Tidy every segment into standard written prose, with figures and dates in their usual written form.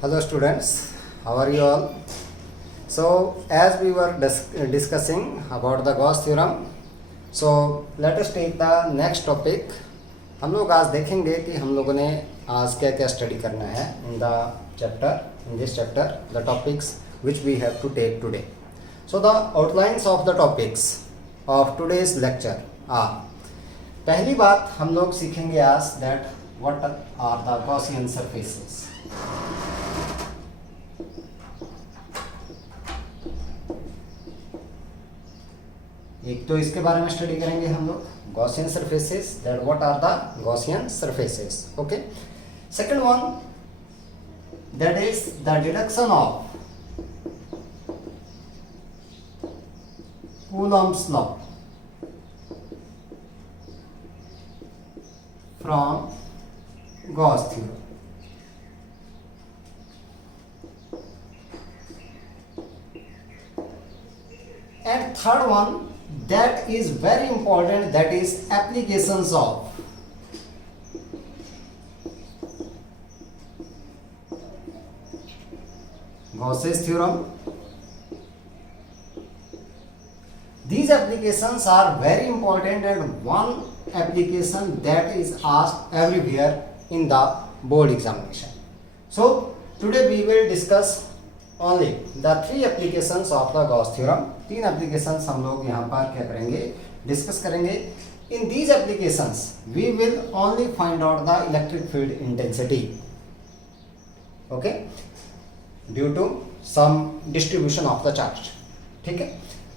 Hello students, how are you all? So as we were discussing about the Gauss theorem, so let us take the next topic. हम लोग आज देखेंगे कि हम लोगों ने आज क्या क्या स्टडी करना है in this chapter the topics which we have to take today. So the outlines of the topics of today's lecture are, पहली बात हम लोग सीखेंगे आज that what are the Gaussian surfaces. एक तो इसके बारे में स्टडी करेंगे हम लोग Gaussian surfaces, that what are the Gaussian surfaces. Okay. Second one, that is the deduction of Coulomb's law from Gauss theorem. And third one, that is very important, that is applications of Gauss's theorem. These applications are very important, and one application that is asked everywhere in the board examination. So today we will discuss only the three applications of the Gauss theorem. तीन applications हम लोग यहाँ पर क्या करेंगे, discuss करेंगे. In these applications we will only find out the electric field intensity, okay, due to some distribution of the charge. ठीक है.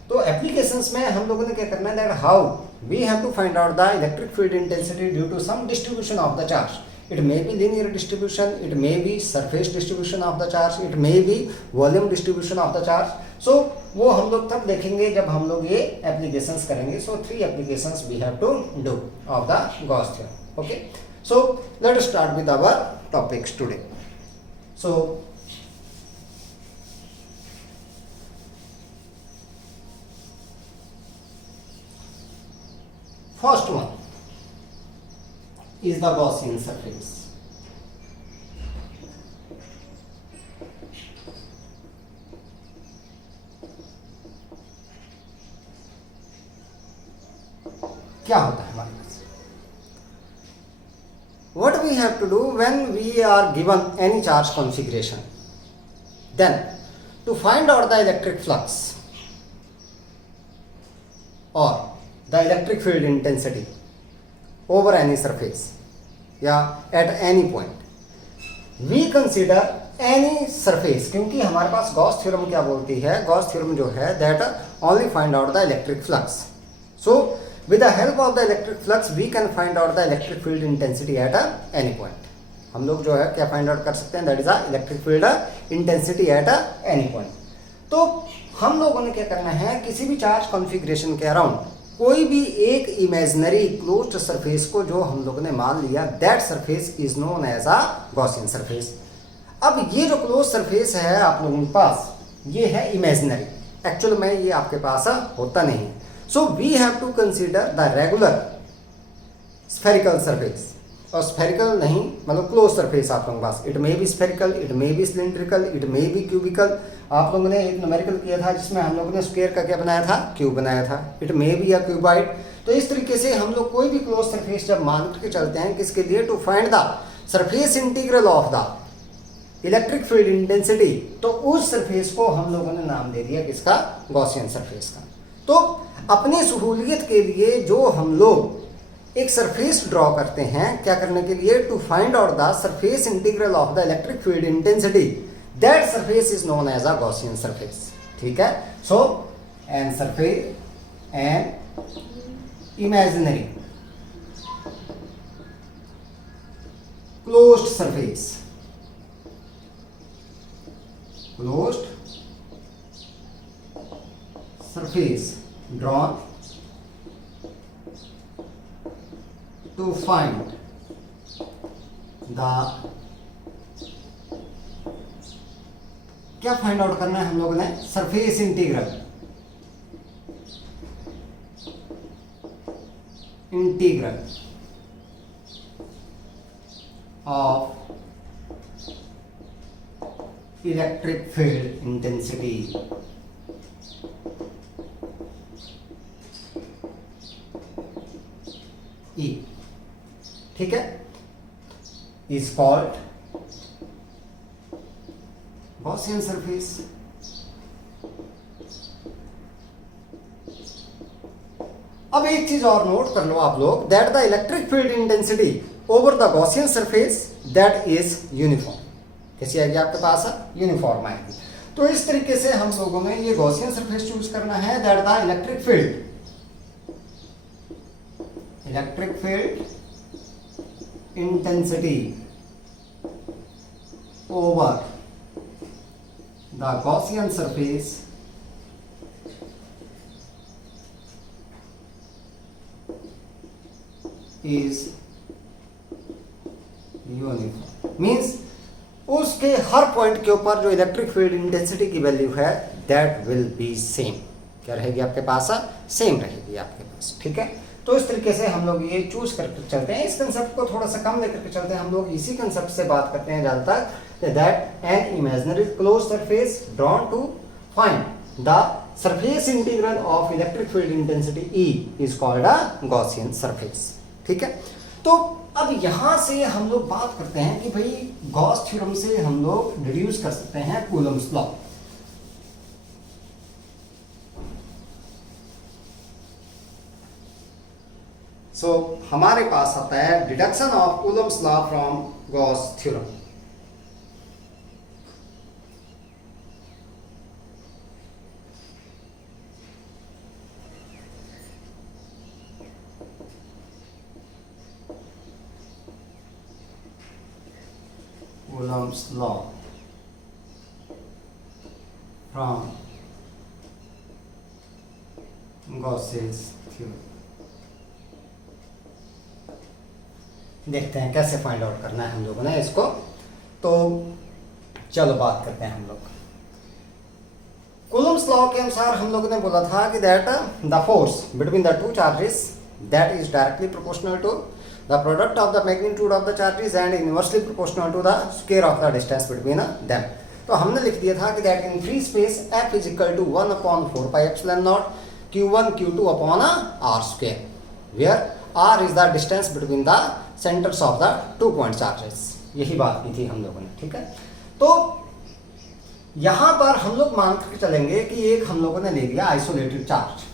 तो एप्लीकेशंस में हम लोगों ने क्या करना है, that how we have to find out the electric field intensity due to some distribution of the charge. It may be linear distribution, it may be surface distribution of the charge, it may be volume distribution of the charge. So वो हम लोग तब देखेंगे जब हम लोग ये applications करेंगे. So three applications we have to do of the Gauss theorem. Okay, so let us start with our topics today. So first one is the Gaussian surface. क्या होता है हमारे पास? What we have to do when we are given any charge configuration, then to find out the electric flux or the electric field intensity over any surface, yeah, at any point, we consider any surface. क्योंकि हमारे पास Gauss theorem क्या बोलती है, Gauss theorem जो है that only find out the electric flux. So with the help of the electric flux we can find out the electric field intensity at any point. हम लोग जो है क्या find out कर सकते हैं, that is the electric field intensity at any point. तो हम लोगों ने क्या करना है, किसी भी चार्ज कॉन्फ़िगरेशन के अराउंड कोई भी एक इमेजिनरी क्लोज्ड सरफेस को जो हम लोगों ने मान लिया, that surface is known as a Gaussian surface. अब ये जो क्लोज सरफेस है आप लोगों के पास, ये है इमेजिनरी, एक्चुअल में ये आपके पास होता नहीं है. So we have to consider the regular spherical surface, और स्फेरिकल नहीं मतलब क्लोज सरफेस आप लोगों के पास. It may be spherical, it may be cylindrical, it may be cubical. आप लोगों ने एक न्यूमेरिकल किया था जिसमें हम लोगों ने स्क्वायर का क्या बनाया था, क्यूब बनाया था. इट मे बी या क्यूबाइड. तो इस तरीके से हम लोग कोई भी क्लोज सरफेस जब मान के चलते हैं, किसके लिए, to find the surface integral of the electric field intensity, तो उस सरफेस को हम लोगों ने नाम दे दिया किसका, गॉसियन सरफेस का. तो अपनी सहूलियत के लिए जो हम लोग एक सरफेस ड्रॉ करते हैं, क्या करने के लिए, to find out the surface integral of the electric field intensity, that surface is known as a Gaussian surface. ठीक है. So an surface an imaginary closed surface, closed surface drawn to find the, क्या find out करना है हम लोगों ने, surface integral, integral of electric field intensity E, ठीक है, इज कॉल्ड गॉसियन सरफेस। अब एक चीज और नोट कर लो आप लोग, that the electric field intensity over the Gaussian surface that is uniform. कैसी आएगी आपके पास? यूनिफॉर्म आएगी। तो इस तरीके से हम लोगों ने ये गॉसियन सरफेस चूज करना है, that the electric field intensity over the Gaussian surface is uniform। Means उसके हर पॉइंट के ऊपर जो इलेक्ट्रिक फील्ड इंटेंसिटी की वैल्यू है दैट विल बी सेम। क्या रहेगी आपके पास? सेम रहेगी आपके पास। ठीक है, तो इस तरीके से हम लोग ये चूज करके चलते हैं। इस कंसेप्ट को थोड़ा सा कम लेकर के चलते हैं, हम लोग इसी कंसेप्ट से बात करते हैं ज्यादातर, that an imaginary close surface drawn to find the surface integral of electric field intensity E is called a Gaussian surface. ठीक है, तो अब यहां से हम लोग बात करते हैं कि भाई गॉस थ्योरम से हम लोग डिड्यूस कर सकते हैं कूलम्स लॉ। सो हमारे पास आता है deduction of Coulomb's law from Gauss theorem. Coulomb's law from Gauss's theorem। देखते हैं कैसे फाइंड आउट करना है हम लोगों ने इसको। तो चलो बात करते हैं हम लोग। कूलम्स लॉ के अनुसार हम लोगों ने बोला था कि that the force between the two charges that is directly proportional to the product of the magnitude of the charges and inversely proportional to the square of the distance between them। तो हमने लिख दिया था कि that in free space f is equal to 1/4 pi epsilon naught q1 q2 upon r square, where r is the distance between the centers of the 2 point charges। यही बात की थी हम लोगों ने। ठीक है, तो यहां पर हम लोग मान कर चलेंगे कि एक हम लोगों ने ले लिया आइसोलेटेड चार्ज,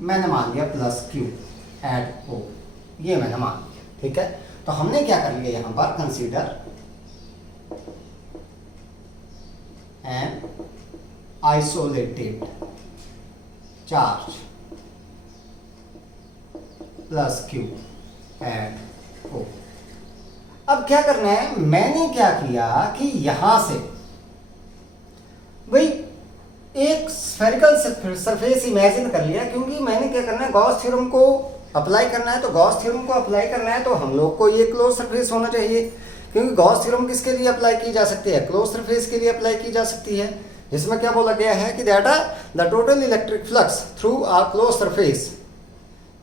मैंने मान लिया प्लस q एट o, ये मैंने मान लिया। ठीक है, तो हमने क्या कर लिया यहां पर, consider an isolated charge plus Q at O. अब क्या करना है, मैंने क्या किया कि यहां से भाई एक स्फेरिकल सरफेस इमेजिन कर लिया, क्योंकि मैंने क्या करना है, गॉस थ्योरम को अप्लाई करना है। तो गॉस थ्योरम को अप्लाई करना है तो हम लोग को ये क्लोज सरफेस होना चाहिए, क्योंकि गॉस थ्योरम किसके लिए अप्लाई की जा सकती है, क्लोज सरफेस के लिए अप्लाई की जा सकती है। जिसमें क्या बोला गया है कि that the total electric flux through a close surface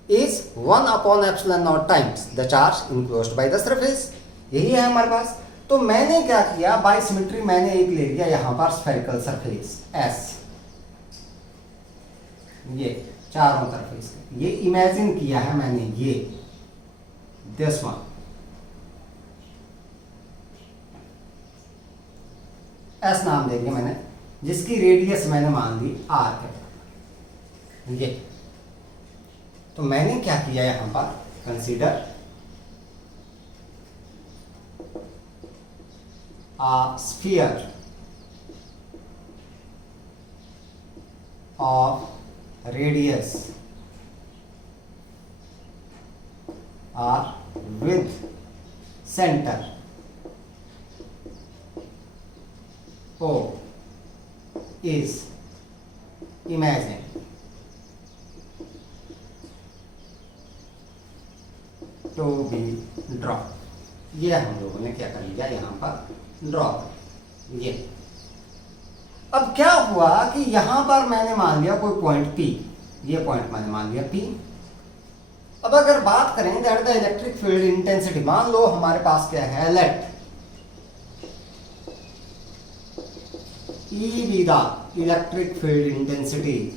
is 1/ε0 times the charge enclosed by the surface. यही है हमारे पास। तो मैंने क्या किया, बाय सिमेट्री मैंने एक ले लिया यहां पर स्फेरिकल सरफेस S, ये चारों तरफ इसके, ये इमेजिन किया है मैंने, ये दिस वन S नाम दे दिया मैंने, जिसकी रेडियस मैंने मान ली R के। ये तो मैंने क्या किया यहां पर, consider a sphere of radius or with center O is imagined to be drawn। ये हम लोगों ने क्या कर लिया यहां पर, ड्रॉ। ये अब क्या हुआ कि यहां पर मैंने मान लिया कोई पॉइंट P, ये पॉइंट मैंने मान लिया P। अब अगर बात करें that the electric field intensity, मान लो हमारे पास क्या है, late E be the electric field intensity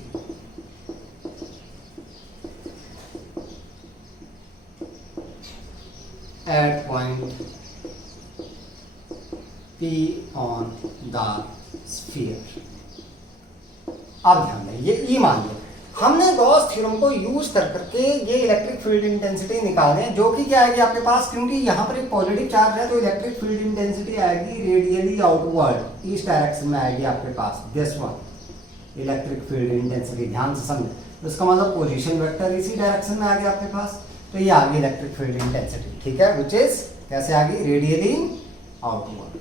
at point P on the sphere। अब ध्यान दें, ये E मान लो हमने गॉस थ्योरम को यूज कर करके ये इलेक्ट्रिक फील्ड इंटेंसिटी निकाले, जो कि क्या आएगी आपके पास, क्योंकि यहाँ पर एक पॉजिटिव चार्ज है तो इलेक्ट्रिक फील्ड इंटेंसिटी आएगी रेडियली आउटवर्ड, इस डायरेक्शन में आएगी आपके पास। This one electric field intensity, ध्यान से समझे, तो इसका मतलब पोजीशन वेक्टर इसी डायरेक्शन में आ गया आपके पास, तो ये आ गई इलेक्ट्रिक फील्ड इंटेंसिटी। ठीक है, विच इज कैसे आ गई, radially outward.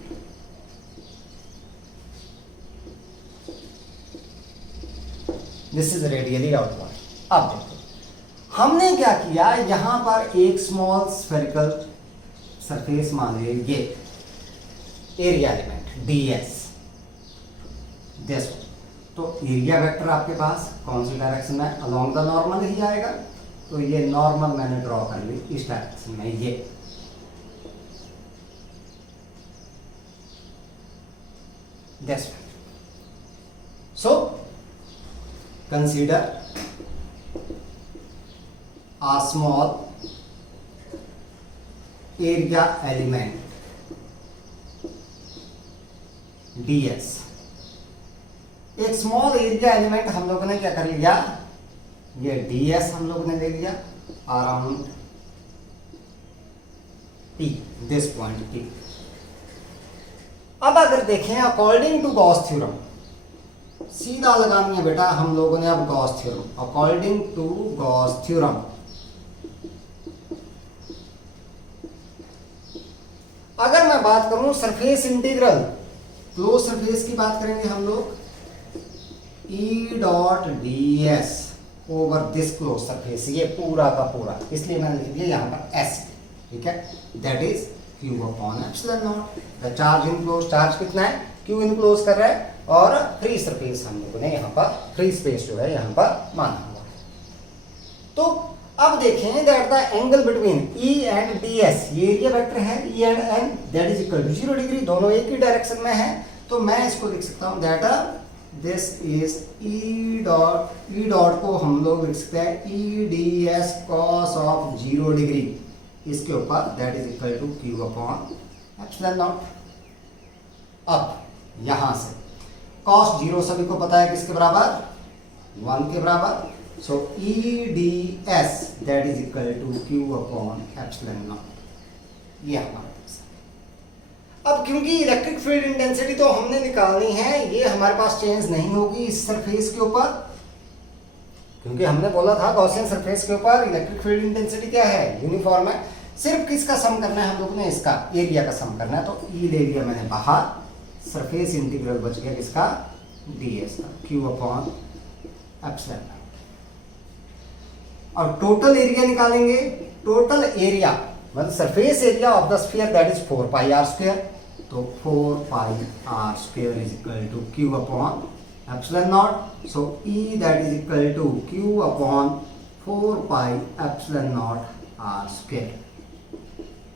This is radially outward. अब देखो हमने क्या किया, यहां पर एक स्मॉल स्फेरिकल सरफेस मान लीजिए, ये एरिया एलिमेंट ds, दिस, तो एरिया वेक्टर आपके पास कौन सी डायरेक्शन में, अलोंग द नॉर्मल ही आएगा, तो ये नॉर्मल मैंने ड्रॉ कर ली इस डायरेक्शन में, ये this. So consider a small area element ds। एक स्मॉल एरिया एलिमेंट हम लोगों ने क्या कर लिया, ये ds हम लोगों ने ले लिया around P, this point P। अब अगर देखें अकॉर्डिंग टू गॉस थ्योरम, सीधा लगानी है बेटा हम लोगों ने अब Gauss theorem, according to Gauss theorem अगर मैं बात करूं सरफेस इंटीग्रल, क्लोज सरफेस की बात करेंगे हम लोग, E dot ds over this close surface, ये पूरा का पूरा, इसलिए मैंने लिख दिया यहां पर S। ठीक है, that is Q upon epsilon not. The charge in close, charge कितना है, Q इन क्लोज कर रहा है, और फ्री सरफेस हम लोगों ने यहाँ पर, फ्री स्पेस जो है यहाँ पर माना हुआ है। तो अब देखें that the angle between E and ds, ये एरिया वेक्टर है E and N, that is equal to 0 degree, दोनों एक ही डायरेक्शन में है, तो मैं इसको लिख सकता हूँ that this is E dot को हम लोग लिख सकते हैं E ds cos of 0 degree, इसके ऊपर that is equal to Q upon epsilon naught. अब यहां से cos 0 सभी को पता है किसके बराबर, 1 के बराबर, so E ds that is equal to Q upon epsilon naught, ये हमारा आंसर। अब क्योंकि इलेक्ट्रिक फील्ड इंटेंसिटी तो हमने निकालनी है, ये हमारे पास चेंज नहीं होगी इस सरफेस के ऊपर, क्योंकि हमने बोला था गॉसियन सरफेस के ऊपर इलेक्ट्रिक फील्ड इंटेंसिटी क्या है, यूनिफॉर्म है, सिर्फ किसका सम करना है हम लोग ने, इसका एरिया का सम करना है, तो E ले लिया मैंने बाहर, सरफेस इंटीग्रल बच गया किसका, ds का, Q अपॉन एप्सिलॉन। और टोटल एरिया निकालेंगे, टोटल एरिया मतलब surface area of the sphere that is 4 pi r square, तो 4 pi r square is equal to Q upon epsilon naught, so E that is equal to Q upon 4 pi epsilon naught r square,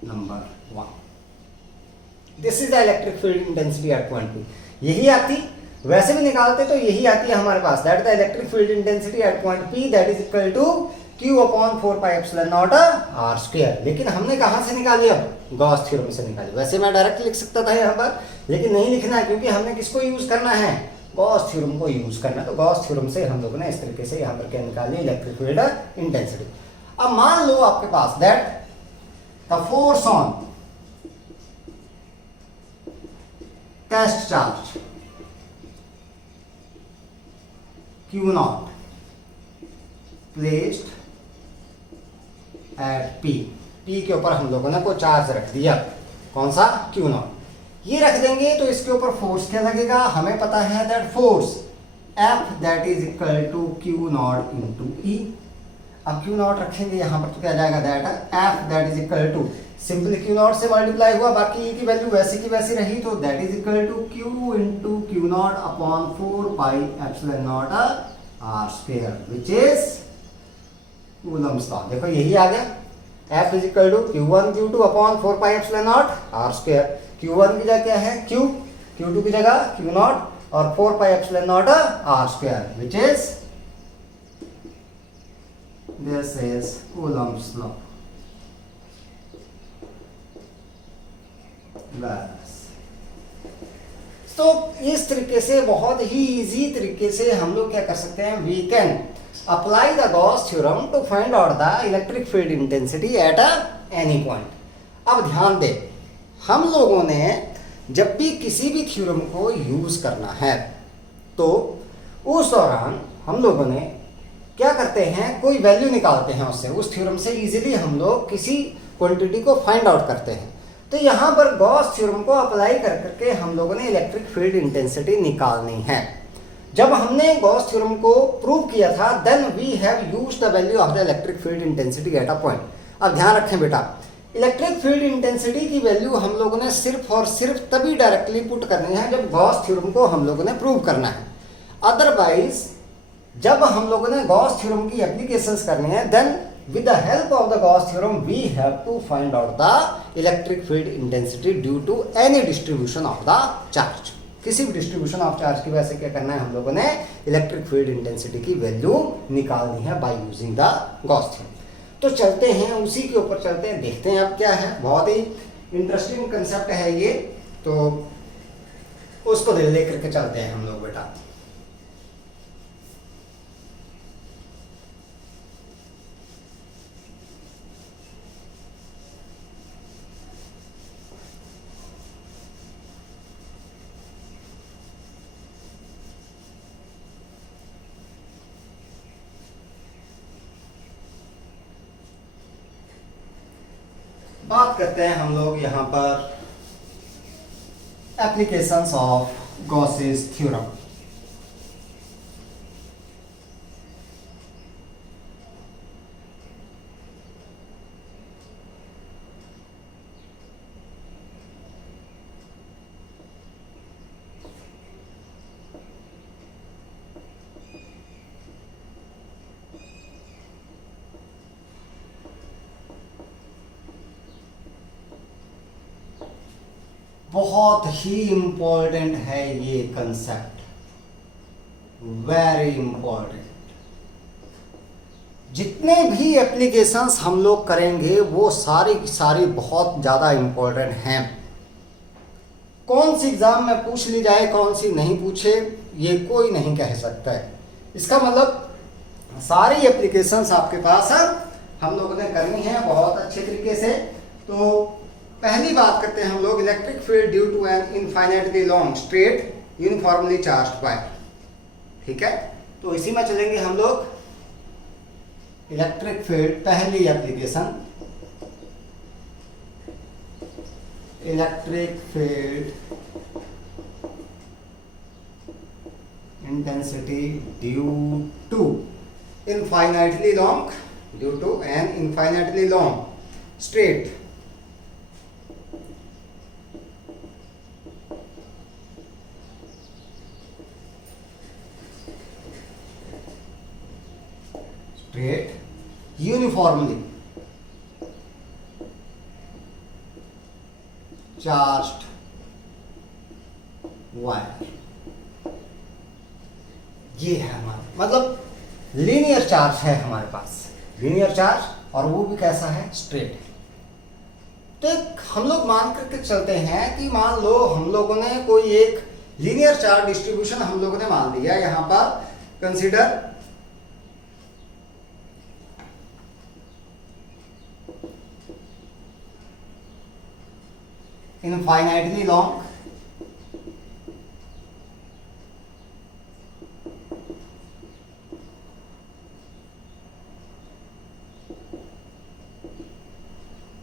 number 1। This is the electric field intensity at point P। यही आती, वैसे भी निकालते तो यही आती है हमारे पास, that the electric field intensity at point P that is equal to Q upon 4 pi epsilon naught r square. लेकिन हमने कहां से निकाली, अब गॉस थ्योरम से निकाली। वैसे मैं डायरेक्ट लिख सकता था यहाँ पर, लेकिन नहीं लिखना है, क्योंकि हमने किसको यूज करना है, गॉस थ्योरम को यूज करना है। तो गॉस थ्योरम से हम लोगों ने इस तरीके से यहाँ पर क्या निकाली, इलेक्ट्रिक फील्ड इंटेंसिटी। अब मान लो आपके पास that the force on test charge Q naught placed at P, P के ऊपर हम लोगों ने कोई चार्ज रख दिया, कौन सा, Q नॉट, ये रख देंगे तो इसके ऊपर फोर्स क्या लगेगा, हमें पता है that force F that is equal to Q naught into E। अब Q नॉट रखेंगे यहाँ पर तो क्या जाएगा, that F that is equal to, simply Q naught से मल्टीप्लाई हुआ, बाकी E की वैल्यू वैसी की वैसी रही, तो that is equal to Q into Q naught upon 4 pi epsilon naught r square, which is Coulomb's law. देखो यही आ गया, F is equal to Q1 Q2 upon 4 pi epsilon naught r square. Q1 की जगह क्या है Q, Q2 की जगह Q नॉट, और 4 pi epsilon naught r square which is this is Coulomb's law. बस तो इस तरीके से बहुत ही इजी तरीके से हम लोग क्या कर सकते हैं, we can apply the Gauss theorem to find out the electric field intensity at any point. अब ध्यान दें, हम लोगों ने जब भी किसी भी थ्योरम को यूज करना है तो उस दौरान हम लोगों ने क्या करते हैं, कोई वैल्यू निकालते हैं उससे, उस थ्योरम से इजीली हम लोग किसी क्वांटिटी को फाइंड आउट करते हैं। तो यहाँ पर गॉस थ्योरम को अप्लाई कर करके हम लोगों ने इलेक्ट्रिक फील्ड इंटेंसिटी निकालनी है। जब हमने गॉस थ्योरम को प्रूव किया था then we have used the value of the electric field intensity at a point. अब ध्यान रखें बेटा, इलेक्ट्रिक फील्ड इंटेंसिटी की वैल्यू हम लोगों ने सिर्फ और सिर्फ तभी डायरेक्टली पुट करनी है जब गॉस थ्योरम को हम लोगों ने प्रूव करना है। अदरवाइज जब हम लोगों ने गॉस थ्योरम की एप्लीकेशंस करनी है then with the help of the Gauss theorem we have to find out the electric field intensity due to any distribution of the charge। किसी भी डिस्ट्रीब्यूशन ऑफ चार्ज की वजह से क्या करना है, हम लोगों ने इलेक्ट्रिक फील्ड इंटेंसिटी की वैल्यू निकालनी है by using the Gauss theorem. तो चलते हैं उसी के ऊपर चलते हैं, देखते हैं अब क्या है। बहुत ही इंटरेस्टिंग कंसेप्ट है ये, तो उसको लेकर के चलते हैं हम लोग बेटा। बात करते हैं हम लोग यहाँ पर एप्लीकेशंस ऑफ गॉसेस थ्योरम। बहुत ही इंपॉर्टेंट है ये कंसेप्ट, वेरी इंपॉर्टेंट। जितने भी एप्लीकेशंस हम लोग करेंगे वो सारी की सारी बहुत ज़्यादा इंपॉर्टेंट हैं। कौन सी एग्जाम में पूछ ली जाए कौन सी नहीं पूछे ये कोई नहीं कह सकता है। इसका मतलब सारी एप्लीकेशंस आपके पास हम लोगों ने करनी है बहुत अच्छे तरीके से। तो पहली बात करते हैं हम लोग, electric field due to an infinitely long straight uniformly charged wire. ठीक है, तो इसी में चलेंगे हम लोग। इलेक्ट्रिक फील्ड पहली application, electric field intensity due to infinitely long, due to an infinitely long straight uniformly charged wire। ये है हमारा मतलब लीनियर चार्ज है हमारे पास, लीनियर चार्ज, और वो भी कैसा है, स्ट्रेट। तो हम लोग मान करके चलते हैं कि मान लो हम लोगों ने कोई एक लीनियर चार्ज डिस्ट्रीब्यूशन हम लोगों ने मान लिया। यहां पर consider infinitely long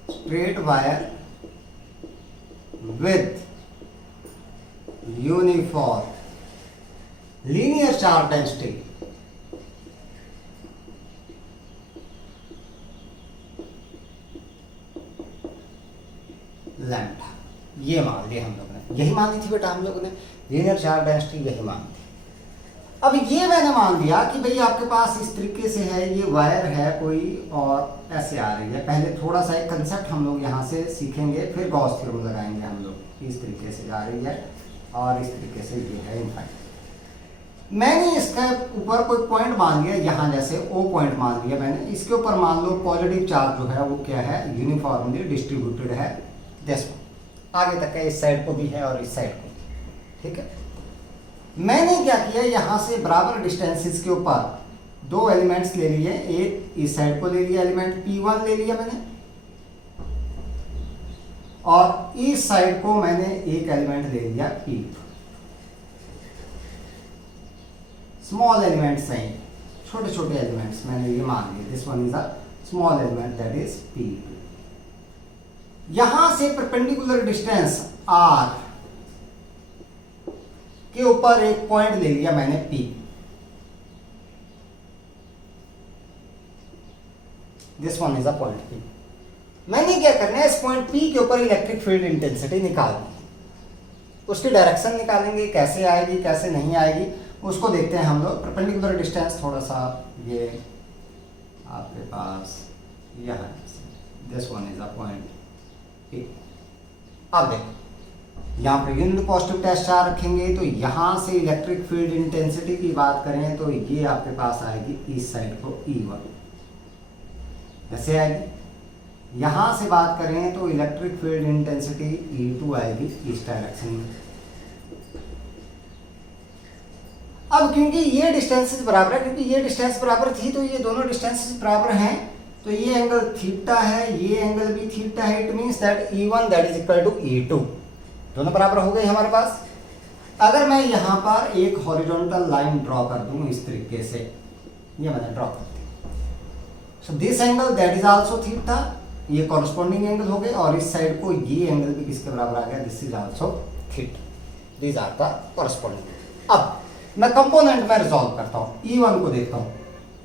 straight wire with uniform linear charge density lambda. ये मान लिया हम लोगों ने, यही मान ली थी बेटा हम लोगों ने, लीनियर चार्ज डेंसिटी यही मान ली। अब ये मैंने मान लिया कि भाई आपके पास इस तरीके से है, ये वायर है कोई और ऐसे आ रही है। पहले थोड़ा सा एक कंसेप्ट हम लोग यहाँ से सीखेंगे, फिर गॉस थ्योरम लगाएंगे हम लोग। इस तरीके से जा रही है, और इस तरीके से ये है इनफाइनाइट। मैंने इसके ऊपर कोई पॉइंट मान लिया, यहाँ जैसे O पॉइंट मान लिया मैंने, इसके ऊपर मान लो पॉजिटिव चार्ज जो है वो क्या है, यूनिफॉर्मली डिस्ट्रीब्यूटेड है। दिस आगे तक है, इस साइड को भी है और इस साइड को, ठीक है। मैंने क्या किया, यहाँ से बराबर डिस्टेंसेस के ऊपर दो एलिमेंट्स ले लिए, एक इस साइड को ले लिया, एलिमेंट P1 ले लिया मैंने, और इस साइड को मैंने एक एलिमेंट ले लिया P2। स्मॉल एलिमेंट्स हैं, छोटे छोटे एलिमेंट्स मैंने ये मान लिए, this one is a small element that is P2। यहां से परपेंडिकुलर डिस्टेंस R के ऊपर एक पॉइंट ले लिया मैंने P। This one is a point P। मैंने क्या करना है, इस पॉइंट P के ऊपर इलेक्ट्रिक फील्ड इंटेंसिटी निकालनी, उसकी डायरेक्शन निकालेंगे, कैसे आएगी कैसे नहीं आएगी उसको देखते हैं हम लोग। परपेंडिकुलर डिस्टेंस थोड़ा सा ये आपके पास यहाँ, this one is a point P। अब देखो यहाँ per unit positive test charge रखेंगे, तो यहाँ से इलेक्ट्रिक फील्ड इंटेंसिटी की बात करें तो ये आपके पास आएगी इस साइड को E1, कैसे आएगी। यहाँ से बात करें तो इलेक्ट्रिक फील्ड इंटेंसिटी E2 आएगी इस डायरेक्शन में। अब क्योंकि ये डिस्टेंसेस बराबर है, क्योंकि ये डिस्टेंस बराबर थी तो ये दोनों डिस्टेंसेस बराबर हैं, तो ये एंगल थीटा है, ये एंगल भी थीटा है। It means that E1 that is equal to E2, दोनों बराबर हो गए हमारे पास। अगर मैं यहाँ पर एक हॉरिजॉन्टल लाइन ड्रॉ कर दूं इस तरीके से, ये मैंने ड्रॉ कर दी, so this angle that is also theta, ये कॉरस्पॉन्डिंग एंगल हो गए, और इस साइड को ये एंगल भी किसके बराबर आ गया, this is also theta, these are the corresponding. अब मैं कंपोनेंट में रिजॉल्व करता हूँ, E1 को देखता हूँ।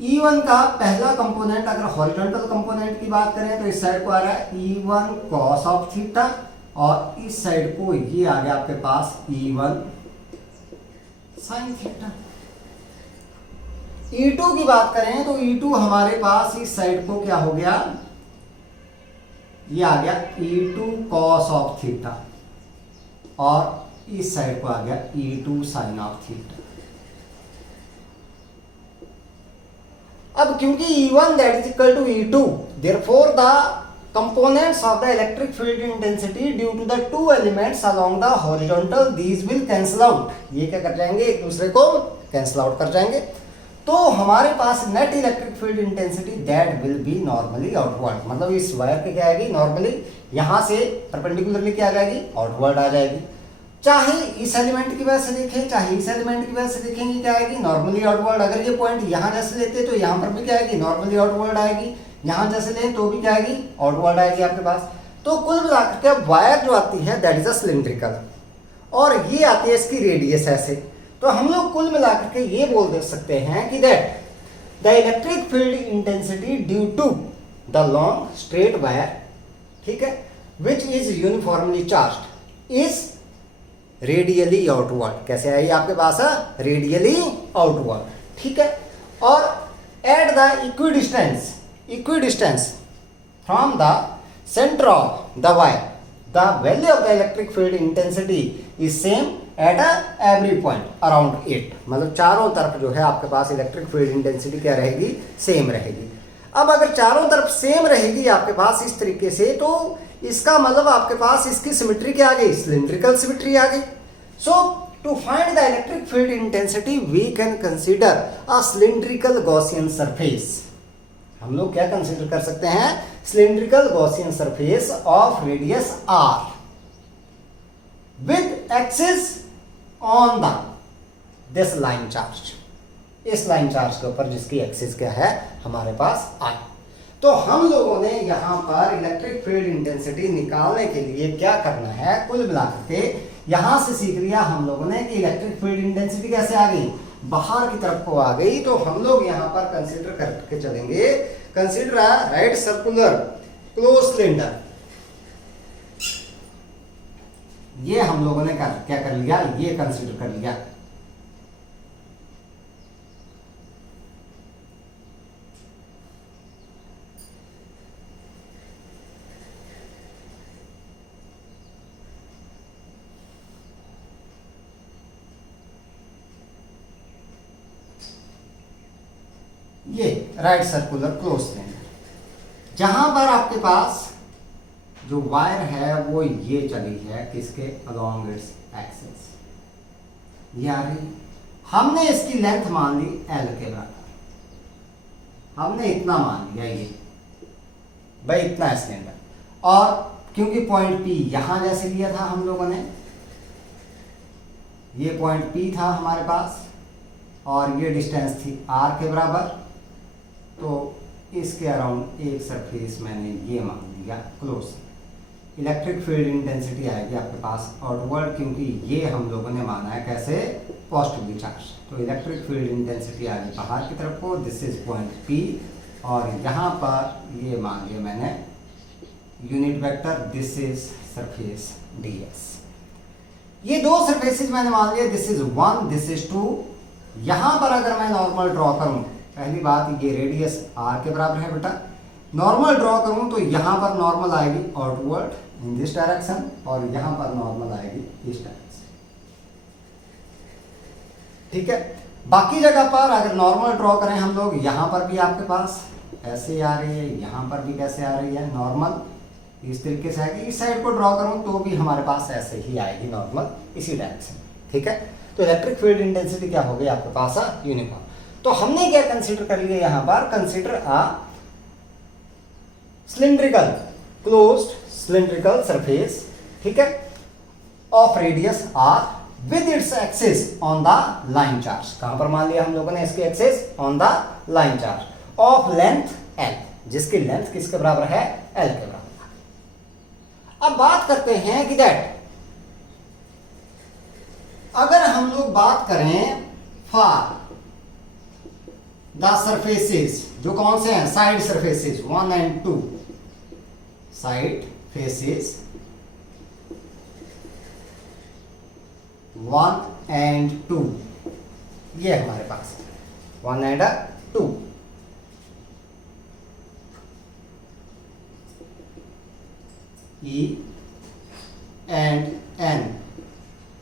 E1 का पहला कंपोनेंट अगर हॉरिजॉन्टल कंपोनेंट की बात करें तो इस साइड को आ रहा है E1 cos ऑफ थीटा, और इस साइड को ये आ गया आपके पास E1 sin थीटा। E2 की बात करें तो E2 हमारे पास इस साइड को क्या हो गया, ये आ गया E2 cos ऑफ थीटा, और इस साइड को आ गया E2 sin ऑफ थीटा। अब क्योंकि E1 that is equal to E2, therefore the components of the electric field intensity due to the two elements along the horizontal, these will cancel out। ये क्या कर जाएंगे, एक दूसरे को कैंसिल आउट कर जाएंगे, तो हमारे पास net electric field intensity that will be normally outward, मतलब इस वायर की क्या आएगी, नॉर्मली यहां से परपेंडिकुलरली क्या आ जाएगी, आउटवर्ड आ जाएगी। चाहे इस एलिमेंट की वजह से देखें चाहे इस एलिमेंट की वजह से देखेंगे, क्या आएगी, नॉर्मली आउटवर्ड। अगर ये पॉइंट यहां जैसे लेते तो यहां पर भी क्या आएगी, नॉर्मली आउटवर्ड आएगी, यहां जैसे लें तो भी क्या आएगी, आउटवर्ड आएगी आपके पास। तो कुल मिलाकर के वायर जो आती है दैट इज अ सिलिंड्रिकल, और ये आती है इसकी रेडियस ऐसे। तो हम लोग कुल मिलाकर के ये बोल दे सकते हैं कि that the electric field intensity due to the long straight wire, ठीक है, which is uniformly charged, is radially outward. कैसे आई आपके पास, रेडियली आउटवर्ड, ठीक है। और at the equidistance from the centre of the wire, the value of the electric field intensity is same at every point around it, मतलब चारों तरफ जो है आपके पास इलेक्ट्रिक फील्ड इंटेंसिटी क्या रहेगी, सेम रहेगी। अब अगर चारों तरफ सेम रहेगी आपके पास इस तरीके से, तो इसका मतलब आपके पास इसकी सिमेट्री क्या आ गई, सिलिंड्रिकल सिमेट्री आ गई। So to find the electric field intensity we can consider a cylindrical Gaussian surface. हम लोग क्या कंसीडर कर सकते हैं, cylindrical Gaussian surface of radius r with axis on the this line charge, इस लाइन चार्ज के ऊपर जिसकी एक्सिस क्या है हमारे पास I। तो हम लोगों ने यहाँ पर इलेक्ट्रिक फील्ड इंटेंसिटी निकालने के लिए क्या करना है, कुल मिलाकर के यहां से सीख लिया हम लोगों ने कि इलेक्ट्रिक फील्ड इंटेंसिटी कैसे आ गई, बाहर की तरफ को आ गई। तो हम लोग यहाँ पर कंसीडर करके चलेंगे, consider right circular close cylinder. ये हम लोगों ने क्या कर लिया, ये कंसीडर कर लिया। ये राइट सर्कुलर क्लोज सिलेंडर, जहां पर आपके पास जो वायर है वो ये चली है किसके अलोंग इट्स एक्सिस, ये आ रही। हमने इसकी लेंथ मान ली L के बराबर, हमने इतना मान लिया, ये भाई इतना है सिलेंडर। और क्योंकि पॉइंट P यहां जैसे लिया था हम लोगों ने, ये पॉइंट P था हमारे पास और ये डिस्टेंस थी R के बराबर, तो इसके अराउंड एक सरफेस मैंने ये मान लिया क्लोज। इलेक्ट्रिक फील्ड इंटेंसिटी आएगी आपके पास आउटवर्ड, क्योंकि ये हम लोगों ने माना है कैसे, पॉजिटिवली चार्ज। तो इलेक्ट्रिक फील्ड इंटेंसिटी आ गई बाहर की तरफ को, दिस इज पॉइंट P, और यहाँ पर ये मान लिया मैंने unit vector, this is surface ds। ये दो सरफेसेस मैंने मान लिया, दिस इज 1, दिस इज 2। यहाँ पर अगर मैं नॉर्मल ड्रॉ करूँ, पहली बात ये रेडियस r के बराबर है बेटा, नॉर्मल ड्रॉ करूँ तो यहाँ पर नॉर्मल आएगी आउटवर्ड इन दिस डायरेक्शन, और यहाँ पर नॉर्मल आएगी इस डायरेक्शन, ठीक है। बाकी जगह पर अगर नॉर्मल ड्रॉ करें हम लोग, यहाँ पर भी आपके पास ऐसे आ रही है, यहाँ पर भी कैसे आ रही है, नॉर्मल इस तरीके से आएगी। इस साइड को ड्रॉ करूँ तो भी हमारे पास ऐसे ही आएगी नॉर्मल इसी डायरेक्शन, ठीक है। तो इलेक्ट्रिक फील्ड इंटेंसिटी क्या हो गई आपके पास, यूनिफॉर्म। तो हमने क्या कंसीडर कर लिया यहाँ पर, consider a cylindrical closed cylindrical surface, ठीक है, of radius r with its axis on the line charge. कहां पर मान लिया हम लोगों ने इसके axis, on the line charge, of length L, जिसकी लेंथ किसके बराबर है, L के बराबर। अब बात करते हैं कि दैट अगर हम लोग बात करें फॉर द सरफेसेस, जो कौन से हैं, side surfaces 1 and 2, side faces 1 and 2, ये हमारे पास 1 and 2। E and N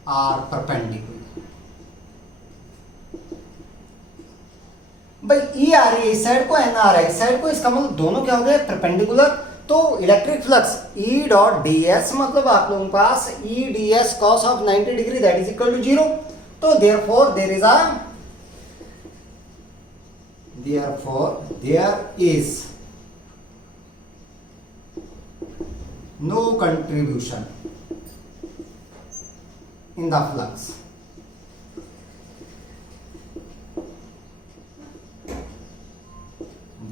are perpendicular। भाई E आ रही है इस साइड को, N आ रहा है इस साइड को, इसका मतलब दोनों क्या हो गए, परपेंडिकुलर। तो electric flux E dot ds मतलब आप लोगों के पास E ds cos of 90 degree that is equal to 0। तो therefore there is no contribution in the flux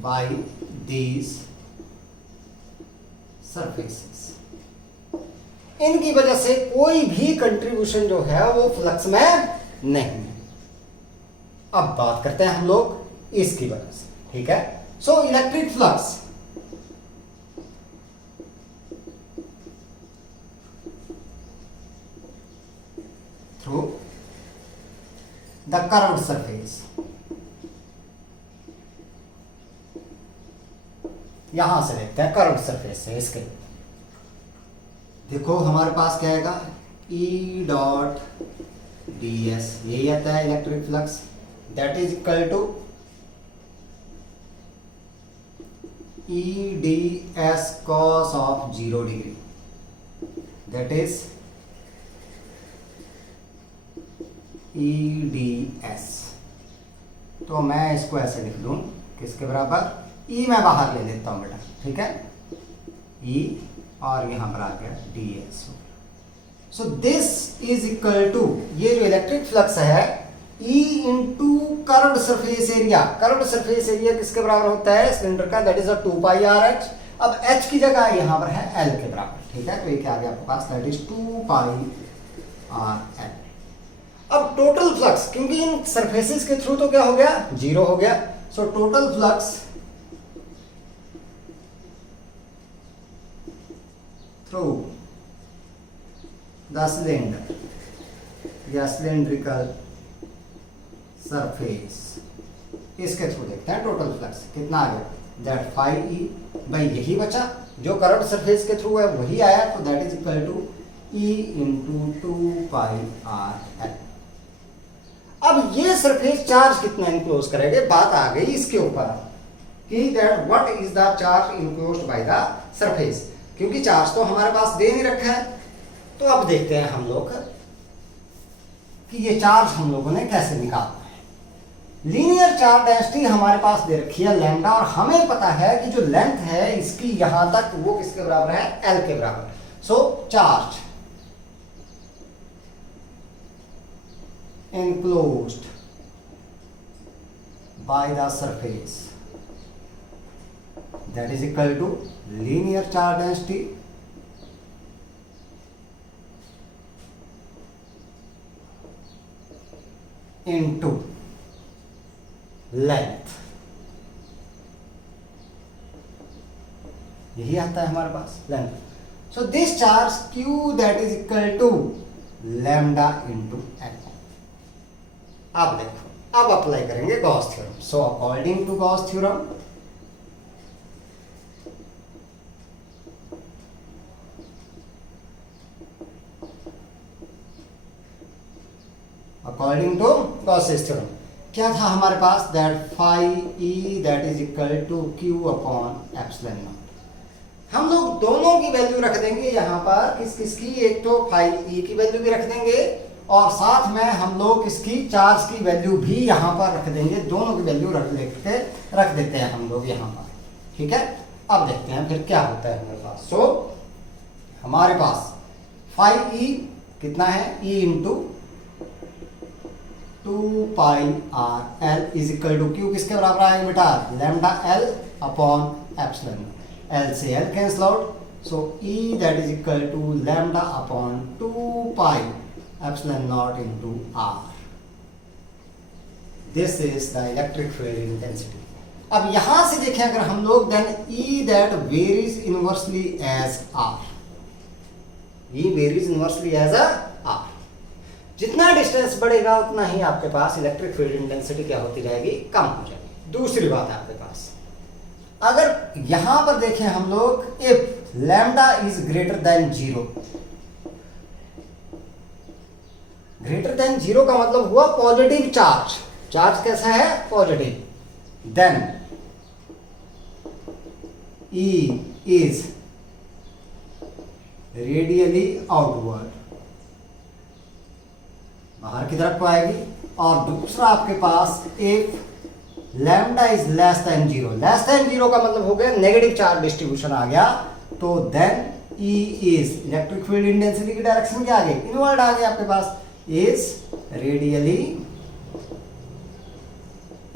by these surfaces। इनकी वजह से कोई भी कंट्रीब्यूशन जो है वो फ्लक्स में नहीं है। अब बात करते हैं हम लोग इसकी वजह से, ठीक है। So electric flux through the curved surface, यहां से देखते हैं कर्व्ड सरफेस से, इसके देखो हमारे पास क्या आएगा, E डॉट ds, यही आता है electric flux, that is equal to E ds cos of 0 degree, that is E ds। तो मैं इसको ऐसे लिख लूं, किसके बराबर, E मैं बाहर ले लेता हूं बेटा, ठीक है, E और यहां पर आ गया ds। So this is equal to, ये जो इलेक्ट्रिक फ्लक्स है E into curved surface area. Curved surface area किसके बराबर होता है, सिलेंडर का, that is a 2 pi RH। अब H की जगह यहां पर है L के बराबर, ठीक है। तो ये क्या आ गया आपके पास, दैट इज 2 पाई RL। अब टोटल फ्लक्स, क्योंकि इन सरफेसेस के थ्रू तो क्या हो गया, 0 हो गया। So total flux through the cylinder या सिलेंड्रिकल सरफेस, इसके थ्रू देखते हैं टोटल फ्लक्स कितना आ गया, दैट 5E। भाई यही बचा जो कर्व्ड सरफेस के थ्रू है वही आया, तो that is equal to E into 2 pi RL। अब ये सरफेस चार्ज कितना इनक्लोज करेगा, बात आ गई इसके ऊपर कि that what is the charge enclosed by the surface, क्योंकि चार्ज तो हमारे पास दे नहीं रखा है। तो अब देखते हैं हम लोग कि ये चार्ज हम लोगों ने कैसे निकालना है। लीनियर चार्ज डेंसिटी हमारे पास दे रखी है लैम्डा, और हमें पता है कि जो लेंथ है इसकी यहां तक वो किसके बराबर है, एल के बराबर। सो charge enclosed by the surface, that is equal to linear charge density into length। यही आता है हमारे पास length. So this charge Q that is equal to lambda into L। अब देखो, अब अप्लाई करेंगे Gauss theorem. So according to Gauss theorem, according to Gauss's theorem क्या था हमारे पास, that phi E that is equal to Q upon epsilon naught. हम लोग दोनों की वैल्यू रख देंगे यहाँ पर, किस किस की, एक तो फाई ई की वैल्यू भी रख देंगे और साथ में हम लोग इसकी चार्ज की वैल्यू भी यहाँ पर रख देंगे। दोनों की वैल्यू रख देते हैं हम लोग यहाँ पर, ठीक है। अब देखते हैं फिर क्या होता है हमारे पास। सो हमारे पास फाई ई कितना है, E into 2 pi R L is equal to Q किसके बराबर आएगा बेटा, lambda L upon epsilon. L से L cancel out, so E that is equal to lambda upon 2 pi epsilon naught into R. This is the electric field intensity. अब यहां से देखें अगर हम लोग, then E that varies inversely as R, E varies inversely as R. जितना distance बढ़ेगा उतना ही आपके पास इलेक्ट्रिक फील्ड इंटेंसिटी क्या होती रहेगी, कम हो जाएगी। दूसरी बात है आपके पास, अगर यहां पर देखें हम लोग, if lambda is greater than 0, greater than 0 का मतलब हुआ पॉजिटिव चार्ज। चार्ज कैसा है, positive. Then E is radially outward, बाहर की तरफ को आएगी। और दूसरा आपके पास, if lambda is less than 0, less than 0 का मतलब हो गया नेगेटिव चार्ज डिस्ट्रीब्यूशन आ गया, तो then E is electric field intensity की डायरेक्शन क्या आ गई, इनवर्ड आ गया आपके पास, इज रेडियली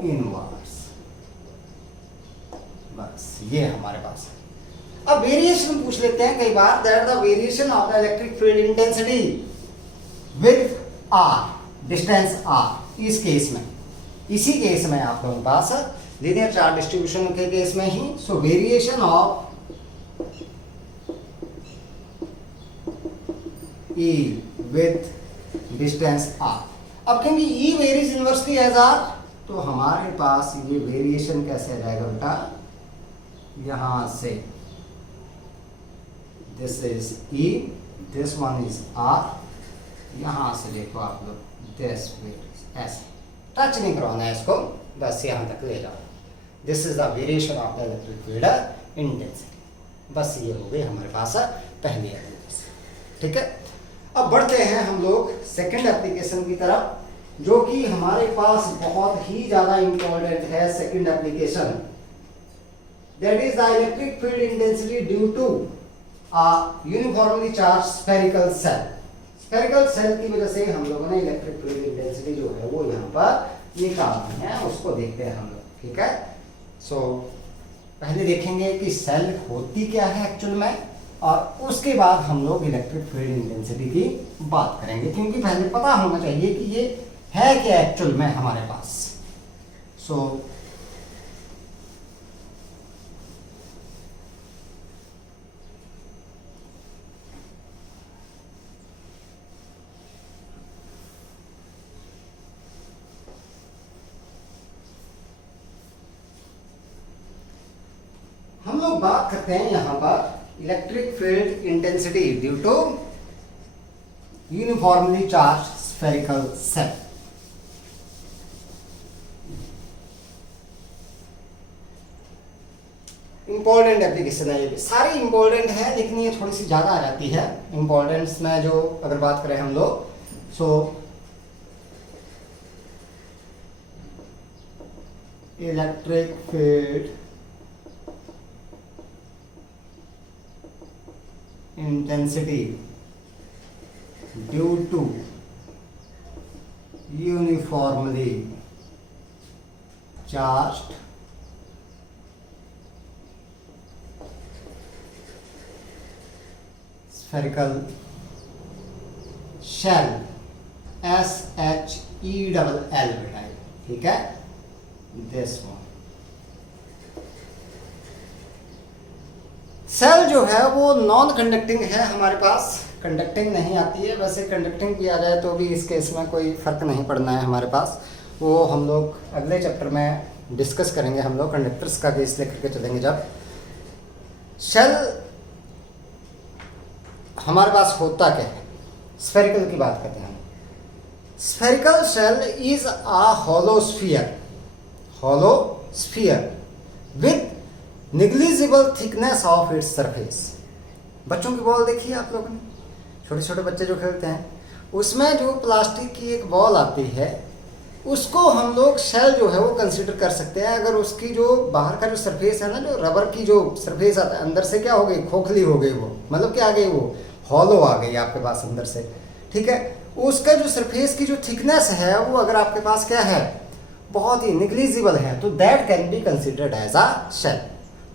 इनवर्स। बस ये हमारे पास है। अब वेरिएशन पूछ लेते हैं कई बार, that the variation of the electric field intensity with R, distance R. इस केस में, इसी केस में आप लोगों के पास लीनियर चार्ज डिस्ट्रीब्यूशन के केस में ही, so variation of E with distance R. अब क्योंकि E varies inversely as R, तो हमारे पास ये वेरिएशन कैसे आ जाएगा बेटा, यहां से this is E, this one is R, यहां से देखो आप लोग दिस ऐसे टच नहीं करवाना है इसको, बस यहां तक ले जाओ। This is the variation of the electric field intensity. बस ये हो गई हमारे पास पहली एप्लीकेशन, ठीक है। अब बढ़ते हैं हम लोग सेकंड एप्लीकेशन की तरफ, जो कि हमारे पास बहुत ही ज्यादा इंपॉर्टेंट है। Second application, that is the electric field intensity due to a uniformly charge spherical shell. Spherical shell की वजह से हम लोगों ने इलेक्ट्रिक फील्ड इंटेंसिटी जो है वो यहाँ पर निकालनी है, उसको देखते हैं हम लोग, ठीक है। सो पहले देखेंगे कि सेल होती क्या है एक्चुअल में, और उसके बाद हम लोग इलेक्ट्रिक फील्ड इंटेंसिटी की बात करेंगे, क्योंकि पहले पता होना चाहिए कि ये है क्या एक्चुअल में हमारे पास। सो हम लोग बात करते हैं यहां पर electric field intensity due to uniformly charge spherical shell. Important application है, ये भी सारी इम्पोर्टेंट है, लेकिन ये थोड़ी सी ज़्यादा आ जाती है इम्पोर्टेंस में। जो अगर बात करें हम लोग, so electric field intensity due to uniformly charged spherical shell, SHELL बेटा, ठीक है, दिस वन। सेल जो है वो नॉन कंडक्टिंग है हमारे पास, कंडक्टिंग नहीं आती है। वैसे कंडक्टिंग भी आ जाए तो भी इस केस में कोई फर्क नहीं पड़ना है हमारे पास, वो हम लोग अगले चैप्टर में डिस्कस करेंगे। हम लोग कंडक्टर्स का केस लेकर के चलेंगे। जब शेल हमारे पास होता क्या है, स्फेरिकल की बात करते हैं हम। Spherical shell is a hollow sphere with negligible thickness of its surface। बच्चों की बॉल देखी है आप लोगों ने, छोटे छोटे बच्चे जो खेलते हैं, उसमें जो प्लास्टिक की एक बॉल आती है, उसको हम लोग शेल जो है वो कंसीडर कर सकते हैं। अगर उसकी जो बाहर का जो सरफेस है ना, जो रबर की जो सरफेस आता है, अंदर से क्या हो गई, खोखली हो गई, वो मतलब क्या आ गई, वो हॉलो आ गई आपके पास अंदर से, ठीक है। उसका जो सरफेस की जो थिकनेस है वो अगर आपके पास क्या है, बहुत ही निग्लिजिबल है, तो that can be considered as a shell.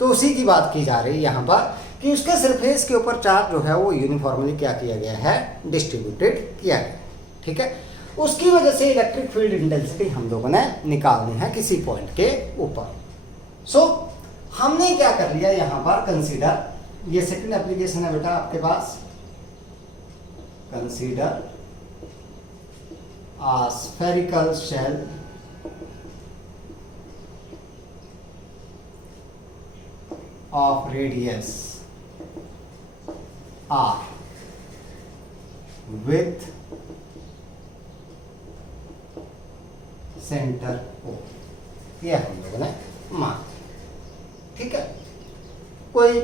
तो उसी की बात की जा रही है यहाँ पर कि उसके सरफेस के ऊपर चार्ज जो है वो यूनिफॉर्मली क्या किया गया है, डिस्ट्रीब्यूटेड किया गया है, ठीक है। उसकी वजह से इलेक्ट्रिक फील्ड इंटेंसिटी हम लोगों ने निकालनी है किसी पॉइंट के ऊपर। सो हमने क्या कर लिया यहाँ पर, कंसीडर, ये सेकंड एप्लीकेशन है बेटा आपके पास, consider a spherical shell of radius r with centre O, ये हम लोगों ने मान, ठीक है। कोई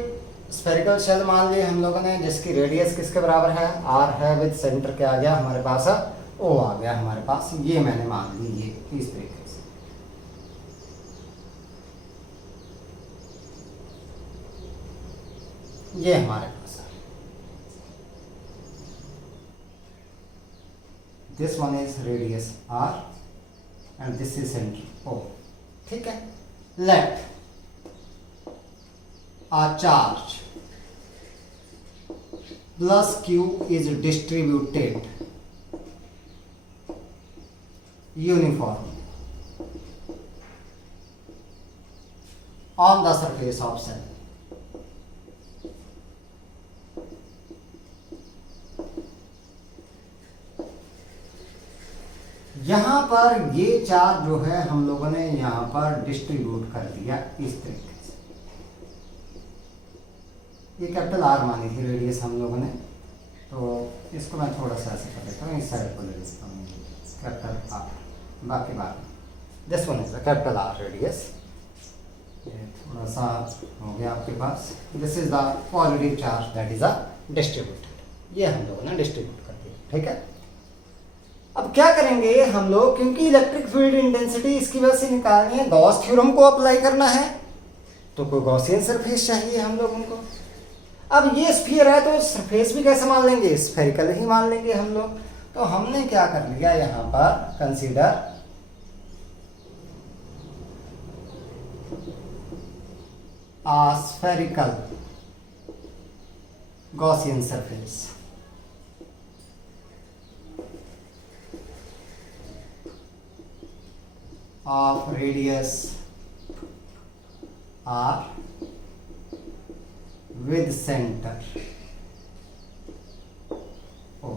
स्फेरिकल शेल मान लिए हम लोगों ने, जिसकी रेडियस किसके बराबर है, r है, विद सेंटर क्या आ गया हमारे पास, O आ गया हमारे पास, ये मैंने मान ली, ये इस तरीके से। ये हमारे पास है, this one is radius r and this is centre O, ठीक है। Let a charge plus q is distributed uniformly on the surface of cell। यहां पर ये चार्ज जो है हम लोगों ने यहां पर डिस्ट्रीब्यूट कर दिया इस तरीके से। ये कैपिटल आर मानी थी रेडियस हम लोगों ने, तो इसको मैं थोड़ा सा ऐसे कर देता हूँ, इस साइड को ले लेता हूँ, कैपिटल आर, बाकी बात this one is the capital R radius. ये थोड़ा सा हो गया आपके पास, this is the positive charge that is a distributed, ये हम लोगों ने डिस्ट्रीब्यूट कर दिया, ठीक है। अब क्या करेंगे हम लोग, क्योंकि इलेक्ट्रिक फील्ड इंटेंसिटी इसकी वजह से निकालनी है, गॉस थ्योरम को अप्लाई करना है, तो कोई गॉसियन सरफेस चाहिए हम लोगों को। अब ये स्फीयर है तो सरफेस भी कैसे मान लेंगे, स्फेरिकल ही मान लेंगे हम लोग। तो हमने क्या कर लिया यहाँ पर, consider a spherical Gaussian surface of radius r with center O।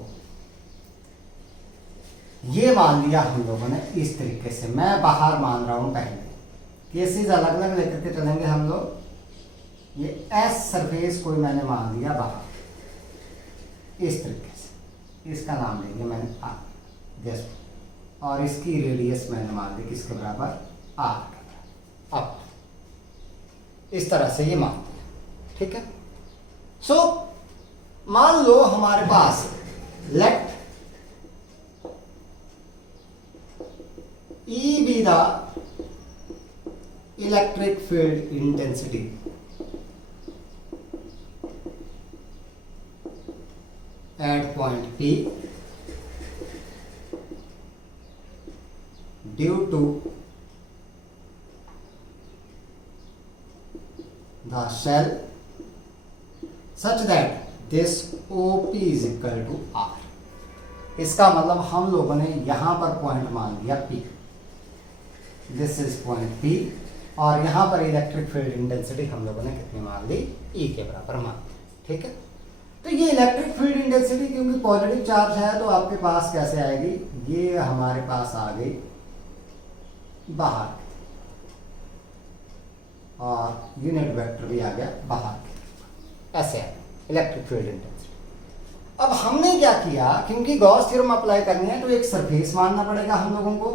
ये मान लिया हम लोगों ने इस तरीके से, मैं बाहर मान रहा हूं, पहले केसेस अलग अलग लेकर के चलेंगे हम लोग। ये एस सरफेस कोई मैंने मान लिया बाहर इस तरीके से, इसका नाम लेंगे मैंने आर, जैसे, और इसकी रेडियस मैंने मान ली किसके बराबर, आर। अब इस तरह से ये मान दिया, ठीक है। सो मान लो हमारे पास late E be the electric field intensity at point P due to the shell such that this OP is equal to R। इसका मतलब हम लोगों ने यहां पर पॉइंट मान लिया P, this is point P, और यहां पर इलेक्ट्रिक फील्ड इंटेंसिटी हम लोगों ने कितनी मान ली, E के बराबर मान ली, ठीक है। तो ये इलेक्ट्रिक फील्ड इंटेंसिटी क्योंकि पॉजिटिव चार्ज है तो आपके पास कैसे आएगी, ये हमारे पास आ गई बाहर और यूनिट वेक्टर भी आ गया बाहर की, ऐसे है इलेक्ट्रिक फील्ड इंटेंसिटी। अब हमने क्या किया, क्योंकि गॉस थ्योरम अप्लाई करनी है तो एक सरफेस मानना पड़ेगा हम लोगों को,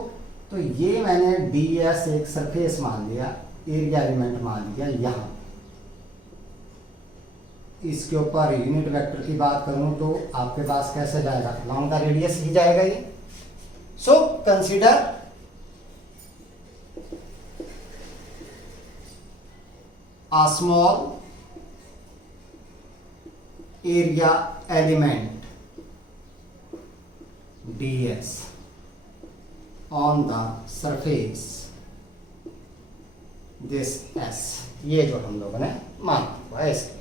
तो ये मैंने ds एक सरफेस मान लिया, एरिया एलिमेंट मान लिया यहाँ। इसके ऊपर यूनिट वेक्टर की बात करूं तो आपके पास कैसे जाएगा, लॉन्ग का रेडियस ही जाएगा ये। So consider a small area element ds on the surface this s, ये जो हम लोगों ने माना हुआ है इसके।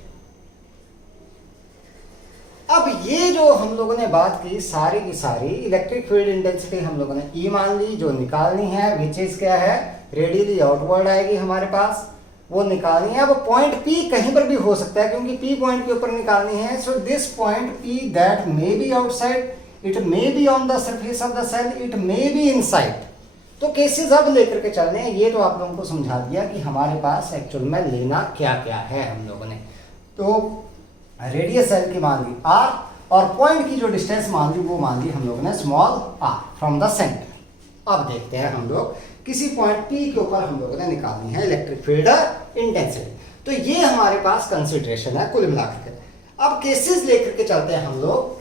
अब ये जो हम लोगों ने बात की सारी की सारी इलेक्ट्रिक फील्ड इंटेंसिटी हम लोगों ने E मान ली, जो निकालनी है विच इज क्या है, रेडियली आउटवर्ड आएगी हमारे पास, वो निकालनी है। अब पॉइंट P कहीं पर भी हो सकता है क्योंकि P पॉइंट के ऊपर निकालनी है। So this point P that may be outside, it may be on the surface of the shell, it may be inside. तो केसेस अब लेकर के चलने हैं, ये तो आप लोगों को समझा दिया कि हमारे पास एक्चुअल में लेना क्या क्या है हम लोगों ने। तो रेडियस सेल की मान ली r और पॉइंट की जो डिस्टेंस मान ली वो मान ली हम लोगों ने small r from the centre. अब देखते हैं हम लोग किसी पॉइंट P के ऊपर हम लोगों ने निकालनी है इलेक्ट्रिक फील्ड इंटेंसिटी। तो ये हमारे पास कंसिडरेशन है कुल मिलाकर के। अब केसेस लेकर के चलते हैं हम लोग।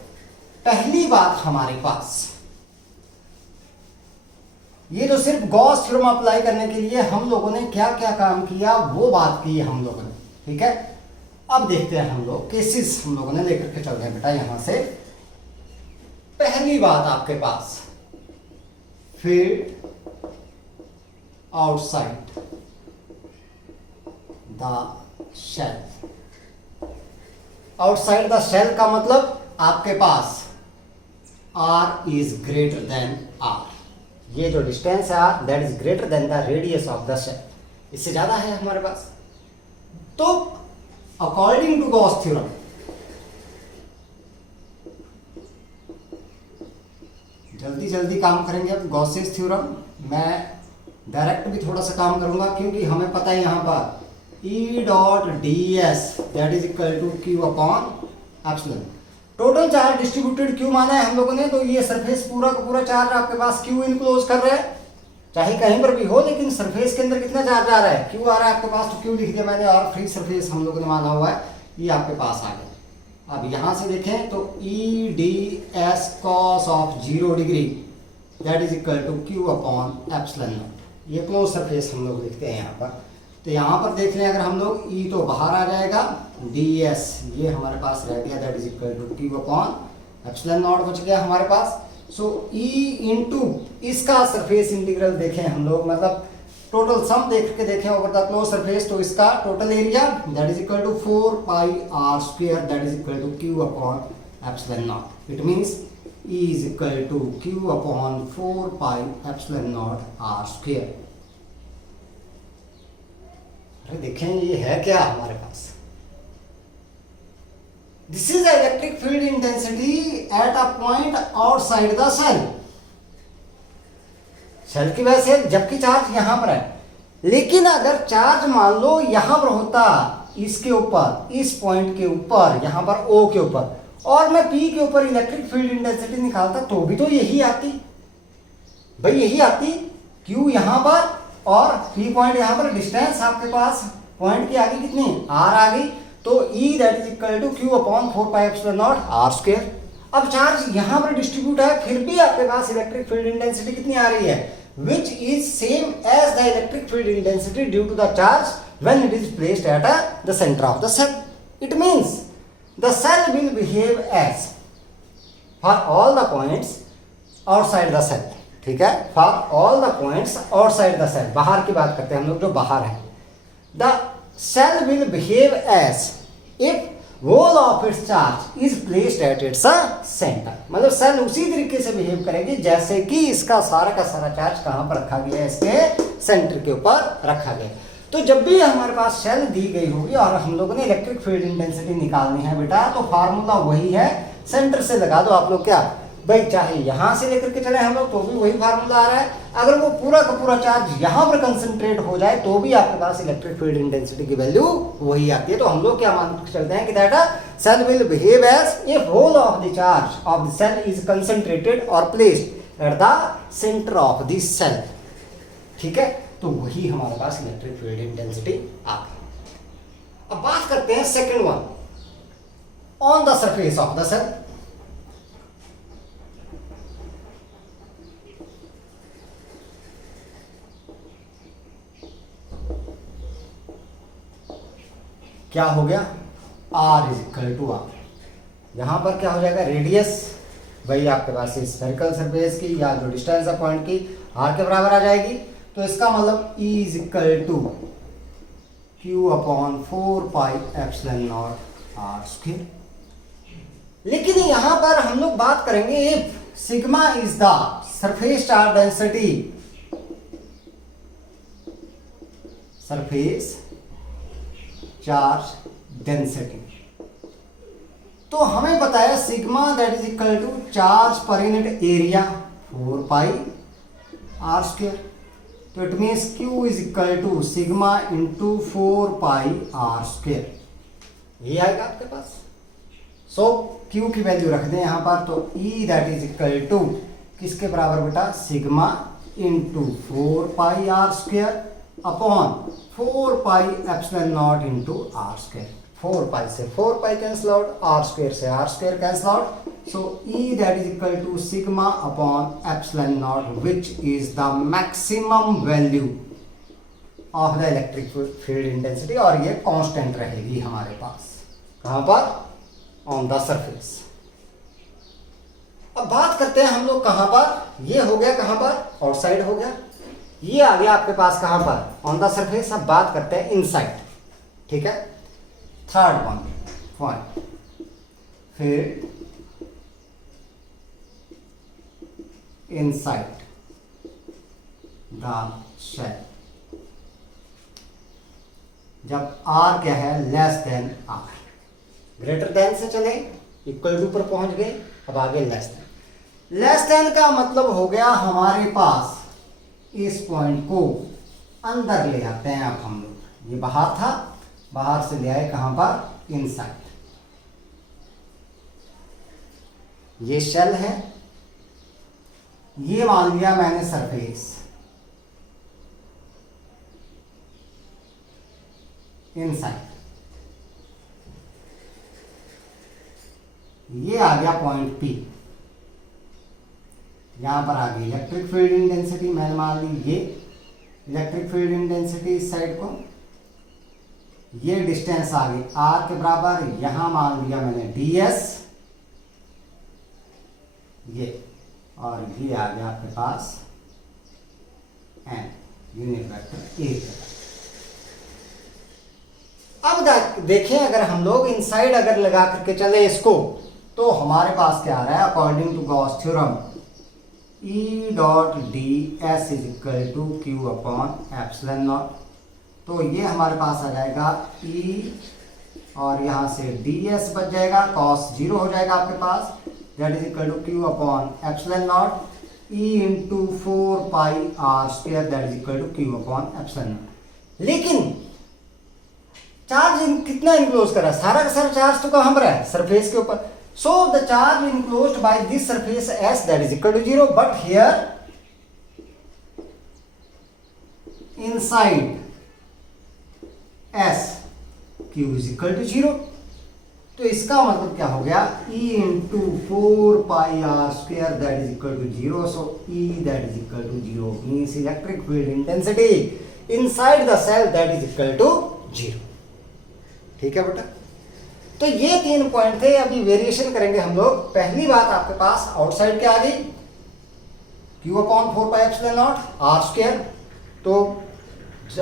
पहली बात हमारे पास, ये तो सिर्फ गॉस थ्योरम अप्लाई करने के लिए हम लोगों ने क्या क्या काम किया वो बात की है हम लोगों ने, ठीक है। अब देखते हैं हम लोग केसेस हम लोगों ने लेकर के चलते हैं बेटा यहां से। पहली बात आपके पास field outside the shell, outside the shell का मतलब आपके पास r is greater than r, ये जो डिस्टेंस है r that is greater than the radius of the shell, इससे ज्यादा है हमारे पास। तो अकॉर्डिंग टू गॉस थ्योरम जल्दी जल्दी काम करेंगे। अब गॉसेस थ्योरम मैं डायरेक्ट भी थोड़ा सा काम करूंगा क्योंकि हमें पता है यहाँ पर E dot d s that is equal to Q upon epsilon. Total charge distributed Q माना है हम लोगों ने, तो ये सरफेस पूरा का पूरा चार्ज आपके पास क्यू इनक्लोज कर रहा है, चाहे कहीं पर भी हो, लेकिन सरफेस के अंदर कितना चार्ज आ रहा है, क्यू आ रहा है आपके पास, तो क्यू लिख दिया मैंने, और फ्री सरफेस हम लोगों ने माना हुआ है, ये आपके पास आ गया। अब यहां से देखें तो E d s cos of 0 degree that is equal to Q upon epsilon naught, ये क्लोज सरफेस हम लोग लिखते हैं यहाँ पर। तो यहाँ पर देख लें अगर हम लोग E तो बाहर आ जाएगा, ds ये हमारे पास रह गया that is equal to Q upon epsilon naught बच गया हमारे पास। सो E इंटू इसका सरफेस इंटीग्रल देखें हम लोग, मतलब टोटल सम देख के देखें ओवर द क्लोज सरफेस, तो इसका total area that is equal to 4 pi r square that is equal to Q upon epsilon naught. It means E is equal to Q upon 4 pi epsilon naught R square। अरे देखें ये है क्या हमारे पास, this is electric field intensity at a point outside the shell. Shell की वजह से जबकि चार्ज यहां पर है, लेकिन अगर चार्ज मान लो यहां पर होता इसके ऊपर, इस पॉइंट के ऊपर, यहां पर O के ऊपर, और मैं P के ऊपर इलेक्ट्रिक फील्ड इंटेंसिटी निकालता तो भी तो यही आती भाई, यही आती। Q यहां पर और P पॉइंट यहां पर, डिस्टेंस आपके पास पॉइंट की आगे कितनी r आ गई, तो E that is equal to Q upon 4 pi epsilon naught r square. अब चार्ज यहां पर डिस्ट्रीब्यूट है, फिर भी आपके पास इलेक्ट्रिक फील्ड इंटेंसिटी कितनी आ रही है, which is same as the electric field intensity due to the charge when it is placed at the center of the cell. It means the cell will behave as for all the points outside the cell, ठीक है, for all the points outside the cell, बाहर की बात करते हैं हम लोग जो बाहर है, the cell will behave as if whole of its charge is placed at its center, मतलब सेल उसी तरीके से बिहेव करेगी जैसे कि इसका सारा का सारा चार्ज कहां पर रखा गया है, इसके सेंटर के ऊपर रखा गया। तो जब भी हमारे पास सेल दी गई होगी और हम लोगों ने इलेक्ट्रिक फील्ड इंटेंसिटी निकालनी है बेटा, तो फार्मूला वही है, सेंटर से लगा दो आप लोग, क्या भाई चाहे यहां से लेकर के चले हम लोग तो भी वही फार्मूला आ रहा है, अगर वो पूरा का पूरा चार्ज यहां पर कंसंट्रेट हो जाए तो भी आपके पास इलेक्ट्रिक फील्ड इंटेंसिटी की वैल्यू वही आती है। तो हम लोग क्या मान के चलते हैं कि that shell will behave as if whole of the charge of the shell is concentrated और placed at the centre of the shell, ठीक है, तो वही हमारे पास इलेक्ट्रिक फील्ड इंटेंसिटी आ गई। अब बात करते हैं second one, on the surface of the shell. क्या हो गया, r is equal to r, यहां पर क्या हो जाएगा, रेडियस वही आपके पास इस स्फेरिकल सरफेस की या जो डिस्टेंस है पॉइंट की r के बराबर आ जाएगी, तो इसका मतलब E is equal to Q upon 4 pi epsilon naught r square. लेकिन यहां पर हम लोग बात करेंगे if sigma is the surface charge density, surface charge density, तो हमें पता है sigma that is equal to charge per unit area 4 pi r square, तो it means Q is equal to sigma into 4 pi r square, ये आएगा आपके पास। सो Q की value रख दें यहां पर, तो E that is equal to किसके बराबर बेटा, sigma into 4 pi r square upon 4 pi epsilon naught into r square, 4 pi से 4 pi cancel out, r square से r square cancel out, so E that is equal to sigma upon epsilon naught which is the maximum value of the electric field intensity, और ये constant रहेगी हमारे पास कहां पर, on the surface. अब बात करते हैं हम लोग कहां पर, ये हो गया कहां पर, आउटसाइड हो गया, ये आ गया आपके पास कहां पर, ऑन द सरफेस। अब बात करते हैं इनसाइड, ठीक है, थर्ड वन पॉइंट, फिर इनसाइड द शेल, जब r क्या है, less than r, greater then से चले इक्वल टू पर पहुंच गए, अब आगे लेस देन। लेस देन का मतलब हो गया हमारे पास इस पॉइंट को अंदर ले आते हैं, अब हम लोग, ये बाहर था, बाहर से ले आए कहां पर, इनसाइड, ये शेल है, ये मान लिया मैंने सरफेस, इनसाइड, ये आ गया पॉइंट P, यहां पर आ गई इलेक्ट्रिक फील्ड इंटेंसिटी, मैंने मान ली ये इलेक्ट्रिक फील्ड इंटेंसिटी इस साइड को, ये डिस्टेंस आ गई r के बराबर, यहां मान लिया मैंने ds, ये, और ये आ गया आपके पास n, यूनिट वेक्टर एरिया। अब देखें अगर हम लोग इनसाइड अगर लगा करके चले इसको, तो हमारे पास क्या आ रहा है, according to Gauss theorem, E dot d s is equal to Q upon epsilon naught, तो ये हमारे पास आ जाएगा E, और यहाँ से ds बच जाएगा, cos 0 हो जाएगा आपके पास, that is equal to Q upon epsilon naught E into 4 pi r square, that is equal to Q upon epsilon naught. लेकिन चार्ज कितना इनक्लोज कर रहा है, सारा का सारा चार्ज तो कहां पर है, सरफेस के ऊपर, so the charge enclosed by this surface S that is equal to 0, but here inside s Q is equal to 0। तो इसका मतलब क्या हो गया, E into 4πr² that is equal to 0। So E that is equal to 0 means electric field intensity inside the shell that is equal to 0। ठीक है बेटा, तो ये 3 पॉइंट थे। अभी वेरिएशन करेंगे हम लोग। पहली बात आपके पास आउटसाइड क्या आ गई, Q/4πε0r²। तो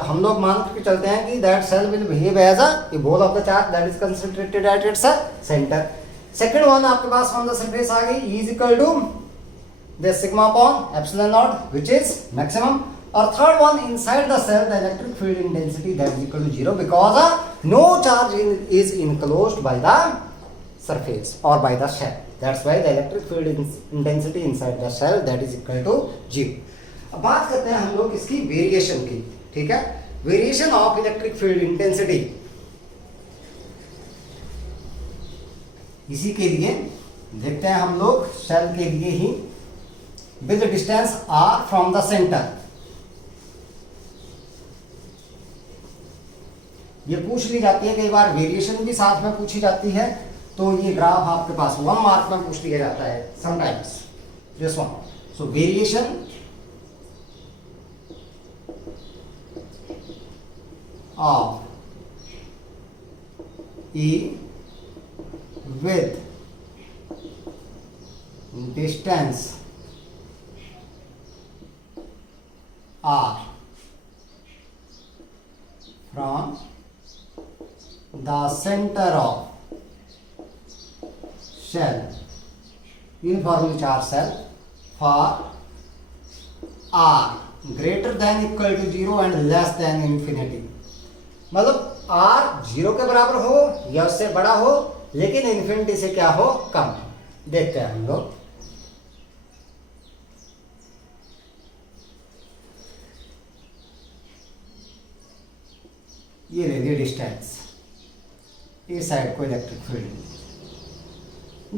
हम लोग मान के चलते हैं कि that shell will behave as a ball of the charge that is concentrated at its centre. Second one आपके पास फ्रॉम द सरफेस आ गई, E is equal to the sigma upon epsilon naught which is maximum. और third one inside the shell the electric field intensity that is equal to 0 because no charge is enclosed by the surface और by the shell. That's why the electric field intensity inside the shell that is equal to 0। अब बात करते हैं हम लोग इसकी variation की। ठीक है, variation of electric field intensity. इसी के लिए देखते हैं हम लोग सेल के लिए ही with distance r from the centre. ये पूछ ली जाती है कई बार, वेरिएशन भी साथ में पूछी जाती है। तो ये ग्राफ आपके पास 1 मार्क में पूछ लिया जाता है sometimes this one. So variation of E with distance r from the center of shell uniformly charged cell for r greater than equal to 0 and less than infinity। मतलब r 0 के बराबर हो या उससे बड़ा हो लेकिन इन्फिनिटी से क्या हो, कम। देखते हैं हम लोग। ये ले ली डिस्टेंस, इस साइड को इलेक्ट्रिक फील्ड।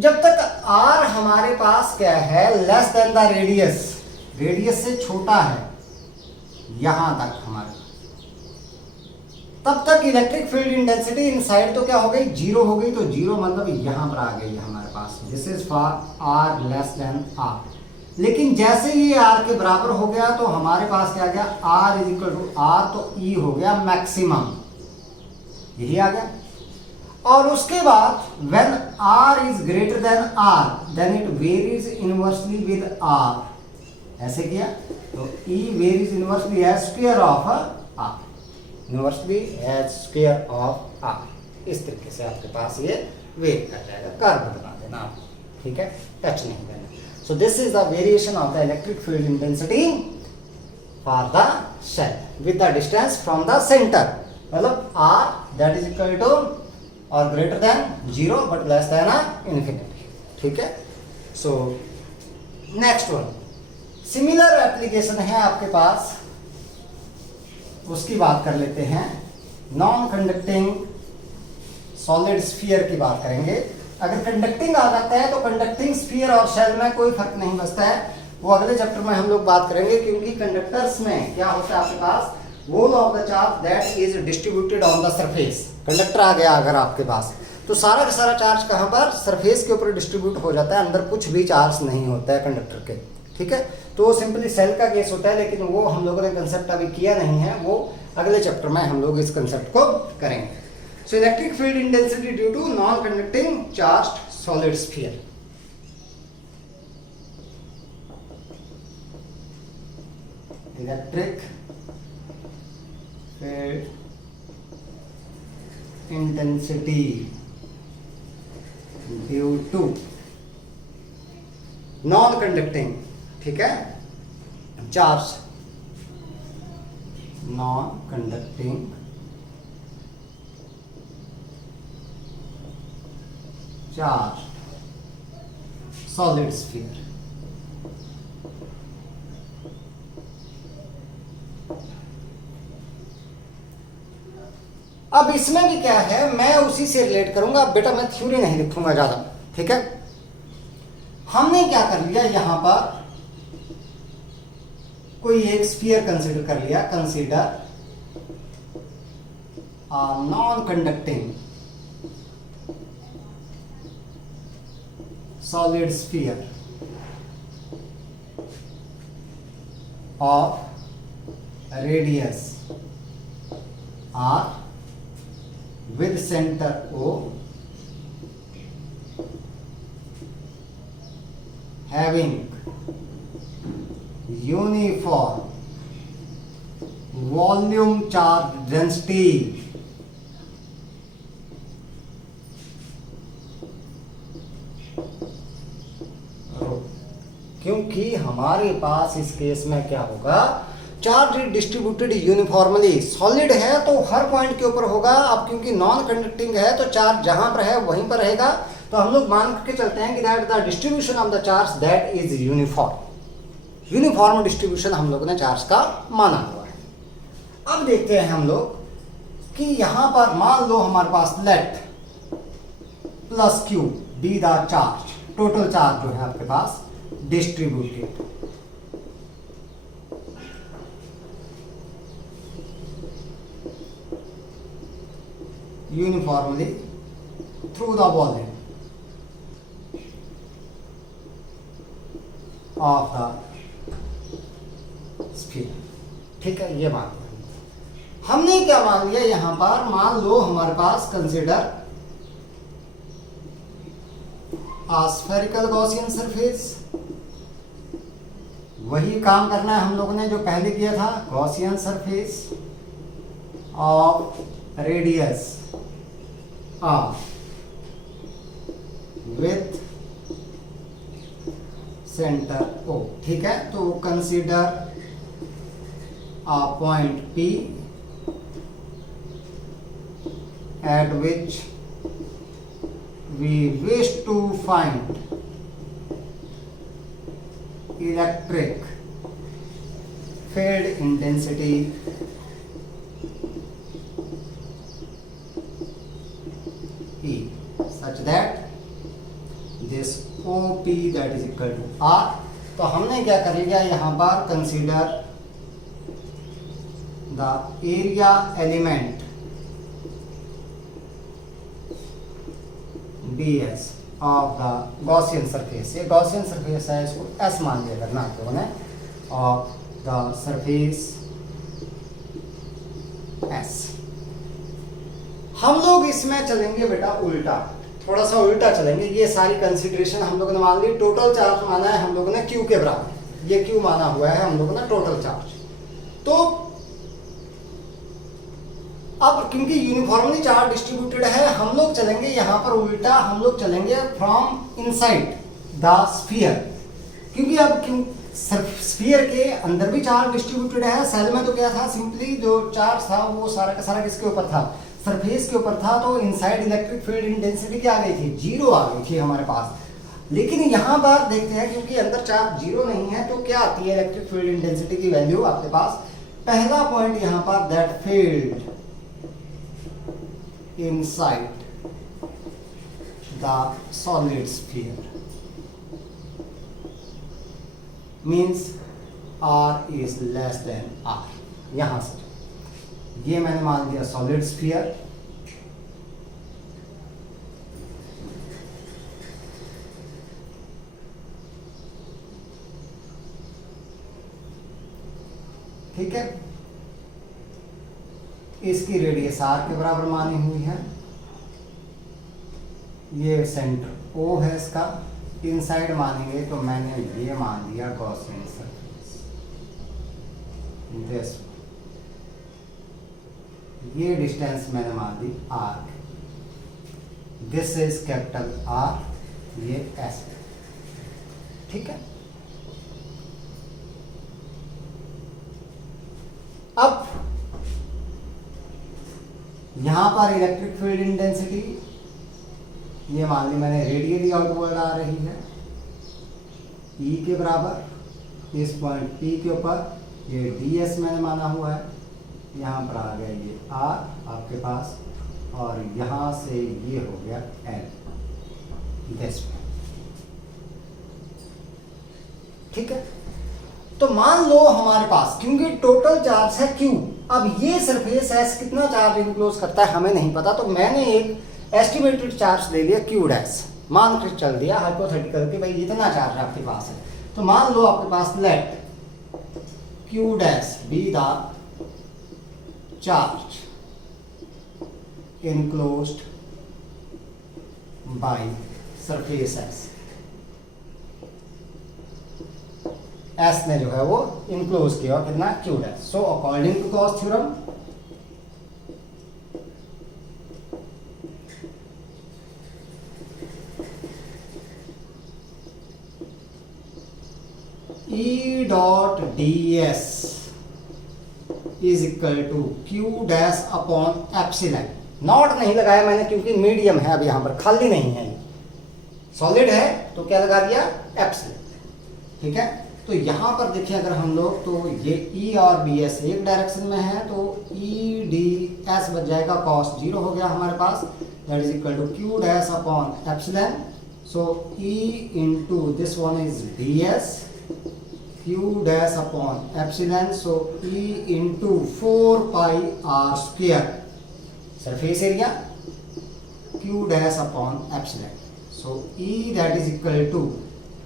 जब तक r हमारे पास क्या है, less than the radius, radius से छोटा है यहां तक हमारे, तब तक इलेक्ट्रिक फील्ड इंटेंसिटी इनसाइड तो क्या हो गई, 0 हो गई। तो 0 मतलब यहां पर आ गई हमारे पास, this is for r less than r। लेकिन जैसे ये r के बराबर हो गया तो हमारे पास क्या आ गया, r is equal to r, तो E हो गया मैक्सिमम, यही आ गया। और उसके बाद when r is greater than r then it varies inversely with r। ऐसे किया तो E varies inversely as square of r, inversely as square of r। इस तरीके से आपके पास ये वेव कर जाएगा, कर्व बना देना आप। ठीक है, टच नहीं करना। So this is the variation of the electric field intensity for the shell with the distance from the centre. मतलब r that is equal to और greater than 0 but less than infinity. ठीक है, so next one similar application है आपके पास, उसकी बात कर लेते हैं। नॉन कंडक्टिंग सॉलिड स्फीयर की बात करेंगे। अगर कंडक्टिंग आ जाता है तो कंडक्टिंग स्फीयर और शेल में कोई फर्क नहीं बचता है, वो अगले चैप्टर में हम लोग बात करेंगे। क्योंकि कंडक्टर्स में क्या होता है आपके पास, whole of the charge that is distributed on the surface। Conductor आ गया अगर आपके पास तो सारा का सारा चार्ज कहाँ पर, सरफेस के ऊपर डिस्ट्रीब्यूट हो जाता है, अंदर कुछ भी चार्ज नहीं होता है कंडक्टर के। ठीक है, तो सिंपली सेल का केस होता है, लेकिन वो हम लोगों ने कंसेप्ट अभी किया नहीं है, वो अगले चैप्टर में हम लोग इस कंसेप्ट को करेंगे। So electric field intensity due to non conducting charged solid sphere. Electric field intensity due to non conducting, ठीक है, charge, non conducting charge solid sphere. अब इसमें भी क्या है, मैं उसी से रिलेट करूंगा। अब बेटा मैं थ्योरी नहीं लिखूंगा ज्यादा। ठीक है, हमने क्या कर लिया, यहां पर कोई एक स्फीयर कंसीडर कर लिया। Consider non-conducting solid sphere of radius r with center O having uniform volume charge density क्योंकि हमारे पास इस केस में क्या होगा, चार्ज डिस्ट्रीब्यूटेड यूनिफॉर्मली, सॉलिड है तो हर पॉइंट के ऊपर होगा। अब क्योंकि नॉन कंडक्टिंग है तो चार्ज जहां पर है वहीं पर रहेगा, तो हम लोग मान के चलते हैं कि that the distribution of the charge that is uniform. Uniform distribution हम लोगों ने चार्ज का माना हुआ है। अब देखते हैं हम लोग कि यहां पर मान लो हमारे पास let plus Q be the charge, total charge जो है आपके पास distributed uniformly through the volume of the sphere. ठीक है, ये मान लिया हमने। क्या मान लिया यहां पर, मान लो हमारे पास कंसिडर स्फेरिकल गॉसियन सरफेस। वही काम करना है हम लोगों ने जो पहले किया था, Gaussian surface of radius r with center O। ठीक है, तो consider a point P at which we wish to find electric field intensity E such that this OP that is equal to R। तो हमने क्या कर लिया यहाँ पर, consider the area element ds of the Gaussian surface. ये Gaussian surface है, इसको S मान लिया करना आप लोगों ने, ऑफ द सरफेस S। हम लोग इसमें चलेंगे बेटा उल्टा, थोड़ा सा उल्टा चलेंगे। ये सारी कंसीडरेशन हम लोगों ने मान ली। टोटल चार्ज माना है हम लोगों ने Q के बराबर, ये Q माना हुआ है हम लोगों ने टोटल चार्ज। तो अब क्योंकि यूनिफॉर्मली चार्ज डिस्ट्रीब्यूटेड है, हम लोग चलेंगे यहाँ पर उल्टा, हम लोग चलेंगे फ्रॉम इनसाइड द स्फीयर। क्योंकि अब स्फीयर के अंदर भी चार्ज डिस्ट्रीब्यूटेड है। सेल में तो क्या था, सिंपली जो चार्ज था वो सारा का सारा किसके ऊपर था, सरफेस के ऊपर था। तो इनसाइड इलेक्ट्रिक फील्ड इंटेंसिटी क्या आ गई थी, जीरो आ गई थी हमारे पास। लेकिन यहाँ पर देखते हैं क्योंकि अंदर चार्ज जीरो नहीं है, तो क्या आती है इलेक्ट्रिक फील्ड इंटेंसिटी की वैल्यू आपके पास। पहला पॉइंट यहाँ पर, that field inside the solid sphere means R is less than R। यहां से ये मैंने मान दिया सॉलिड स्फीयर। ठीक है, इसकी रेडियस r के बराबर मानी हुई है। ये सेंटर O है इसका। इनसाइड मानेंगे तो मैंने ये मान दिया गॉसियन सरफेस, दिस ये डिस्टेंस मैंने मान दी r। This is capital R, ये S। ठीक है, अब यहां पर इलेक्ट्रिक फील्ड इंटेंसिटी ये मान ली मैंने, रेडियली आउटवर्ड आ रही है E के बराबर। इस पॉइंट P के ऊपर ये ds मैंने माना हुआ है, यहाँ पर आ गया ये R आपके पास, और यहाँ से ये हो गया L दिस। ठीक है, तो मान लो हमारे पास क्योंकि टोटल चार्ज है Q, अब ये सरफेस एस कितना चार्ज इनक्लोज करता है हमें नहीं पता, तो मैंने एक एस्टिमेटेड चार्ज ले लिया क्यू डैश, मान के चल दिया हाइपोथेटिकल कि भाई इतना चार्ज आपके पास है। तो मान लो आपके पास let Q dash be the charge enclosed by surface S. S ने जो है वो इनक्लोज किया कितना Q dash. So according to Gauss theorem E dot ds is equal to Q dash upon epsilon. Naught नहीं लगाया मैंने क्योंकि मीडियम है, अब यहां पर खाली नहीं है, सॉलिड है तो क्या लगा दिया एप्सिलॉन। ठीक है, तो यहां पर देखिए अगर हम लोग तो ये E और BS एक डायरेक्शन में है तो E ds बच जाएगा cos 0 हो गया हमारे पास, that is equal to Q dash upon epsilon. So E into this one is ds q dash upon epsilon, so E into 4 pi r square surface area q dash upon epsilon, so E that is equal to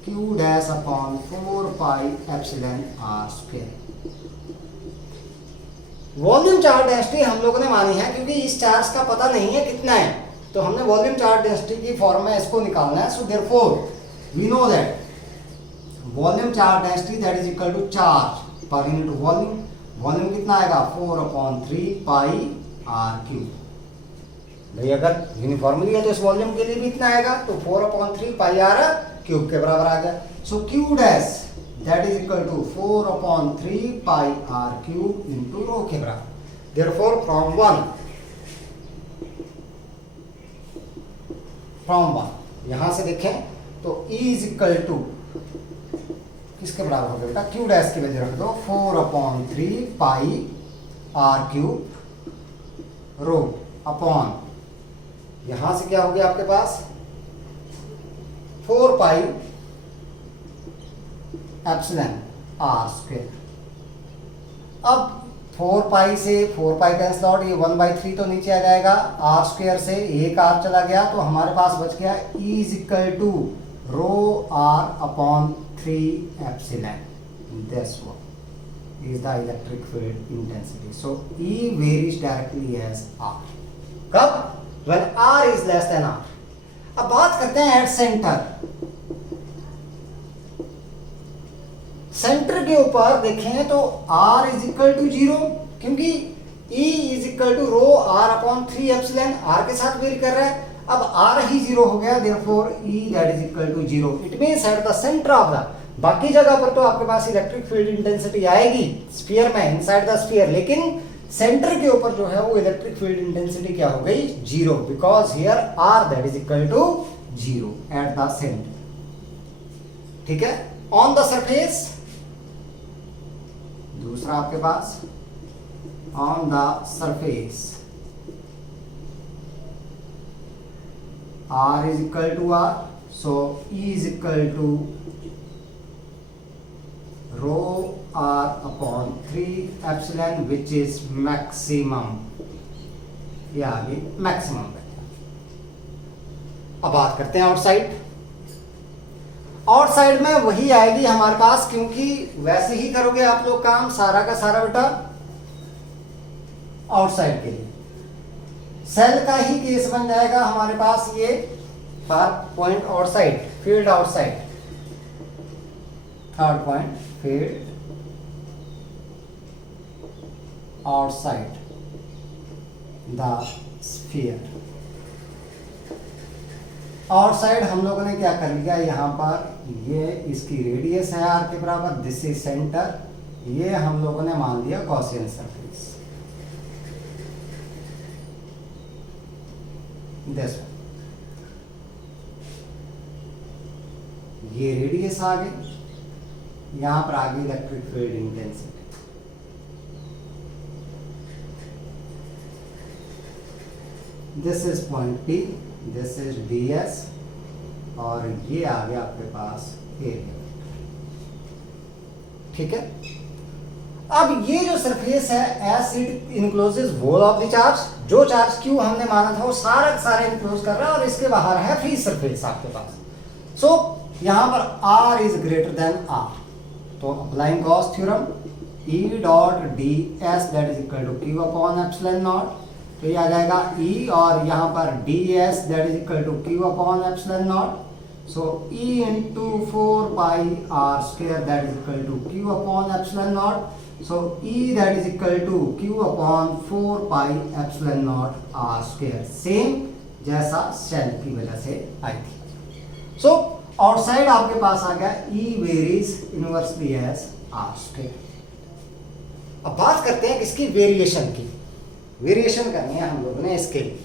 q dash upon 4 pi epsilon r square। Volume charge density हम लोगों ने मानी है क्योंकि इस charge का पता नहीं है कितना है, तो हमने वॉल्यूम चार्ज डेंसिटी की फॉर्म में इसको निकालना है। So therefore we know that volume charge density that is equal to charge per unit volume. Volume कितना आएगा 4/3 पाई आर क्यूब। भाई अगर यूनिफॉर्मली है तो इस वॉल्यूम के लिए भी इतना आएगा, तो 4/3 पाई आर क्यूब के बराबर आ गया। So Q dash that is equal to 4/3 pi R cube into rho के बराबर। देयरफॉर फ्रॉम वन यहां से देखें तो E इज इक्वल टू किसके बराबर हो गया बेटा, क्यू डैश की वजह रख दो 4/3 pi R cube rho upon, यहां से क्या हो गया आपके पास 4 पाई एप्सिलॉन आर स्क्वायर। अब 4 पाई से 4 पाई कैंसिल आउट, ये 1/3 तो नीचे आ जाएगा, आर स्क्वायर से एक आर चला गया तो हमारे पास बच गया E is equal to rho R upon 3 epsilon. This one is the electric field intensity. So E varies directly as R. कब? When R is less than R. अब बात करते हैं एट सेंटर। सेंटर के ऊपर देखें तो R इज इक्वल टू 0 क्योंकि E is equal to rho R upon 3 epsilon, R के साथ वेरी कर रहा है। अब R ही 0 हो गया, therefore E that is equal to 0. It means at the center of the, बाकी जगह पर तो आपके पास इलेक्ट्रिक फील्ड इंटेंसिटी आएगी स्फीयर में, इनसाइड द स्फीयर, लेकिन सेंटर के ऊपर जो है वो इलेक्ट्रिक फील्ड इंटेंसिटी क्या हो गई 0, because here R that is equal to 0 at the center। ठीक है, ऑन द सरफेस दूसरा आपके pass on the surface R is equal to R, so E is equal to rho R upon 3 epsilon which is maximum, ये आगे maximum है। अब बात करते हैं आउटसाइड। आउटसाइड में वही आएगी हमारे पास, क्योंकि वैसे ही करोगे आप लोग काम सारा का सारा बेटा आउटसाइड के लिए। सेल का ही केस बन जाएगा हमारे पास, ये far point outside, field outside, third point field outside the sphere. Outside हम लोगों ने क्या कर लिया, यहां पर ये इसकी रेडियस है आर के बराबर, दिस इज सेंटर, ये हम लोगों ने मान लिया गॉसियन सरफेस। दिस ये रेडियस आ गई, यहां पर आ गई electric field intensity. This is point P, this is ds, और ये आ गया आपके पास एरिया। ठीक है, अब ये जो सरफेस है as it encloses whole of the charge, जो चार्ज क्यू हमने माना था वो सारा सारे इनक्लोज कर रहा है और इसके बाहर है फ्री सरफेस आपके पास। सो यहां पर r is greater than r, तो applying Gauss theorem E dot d s that is equal to Q upon epsilon naught, तो ये आ जाएगा E और यहाँ पर d s that is equal to Q upon epsilon naught, so E into 4 pi r square that is equal to Q upon epsilon naught, so E that is equal to Q upon 4 pi epsilon naught r square, same जैसा shell की वजह से आई थी। So outside आपके पास आ गया E varies inversely as r square। अब बात करते हैं इसकी वेरिएशन की, वेरिएशन करनी है हम लोगों ने इसके लिए,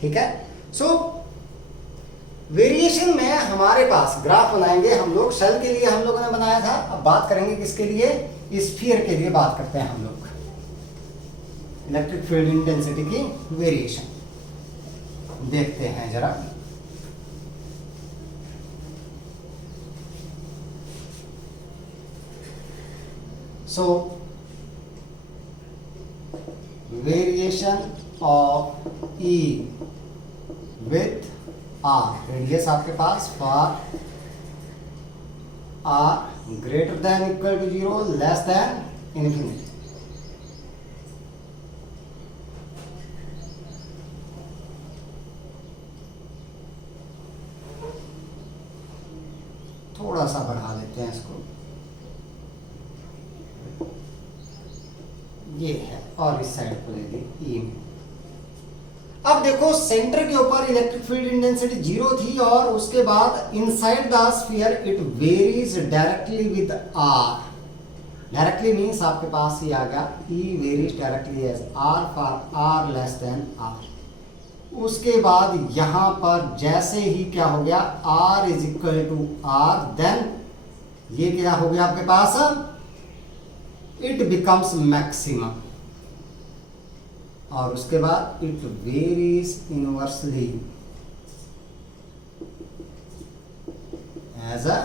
ठीक है। सो वेरिएशन में हमारे पास ग्राफ बनाएंगे हम लोग, शेल के लिए हम लोगों ने बनाया था, अब बात करेंगे किसके लिए, स्फीयर के लिए बात करते हैं हम लोग, इलेक्ट्रिक फील्ड इंटेंसिटी की वेरिएशन देखते हैं जरा। सो variation of E with R, radius आपके पास for R greater than equal to 0 less than infinity। थोड़ा सा बढ़ा देते हैं इसको, ये है, और इस साइड को ले दी E में। अब देखो सेंटर के ऊपर इलेक्ट्रिक फील्ड इंटेंसिटी 0 थी और उसके बाद inside the sphere it varies directly with R, directly means आपके पास ही आ गया E varies directly as R for R less than R। उसके बाद यहां पर जैसे ही क्या हो गया R is equal to R, then ये क्या हो गया आपके पास, इट बिकम्स मैक्सिमम, और उसके बाद it varies inversely as a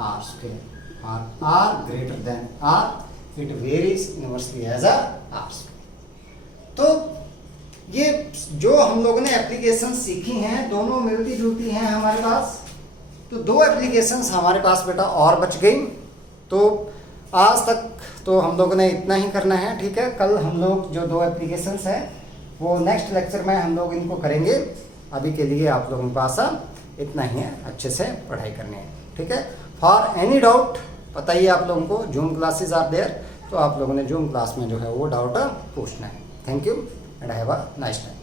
R square, और R greater than R it varies inversely as a R square. तो ये जो हम लोगों ने एप्लीकेशन सीखी हैं दोनों मिलती जुलती हैं हमारे पास, तो 2 एप्लीकेशंस हमारे पास बेटा और बच गई। तो आज तक तो हम लोगों ने इतना ही करना है, ठीक है। कल हम लोग जो 2 एप्लीकेशंस हैं वो नेक्स्ट लेक्चर में हम लोग इनको करेंगे। अभी के लिए आप लोगों के पास इतना ही है, अच्छे से पढ़ाई करनी है, ठीक है। फॉर एनी डाउट बताइए आप लोगों को, जूम क्लासेस आर देयर, तो आप लोगों ने जूम क्लास में जो है वो डाउट पूछना है। Thank you and have a nice time.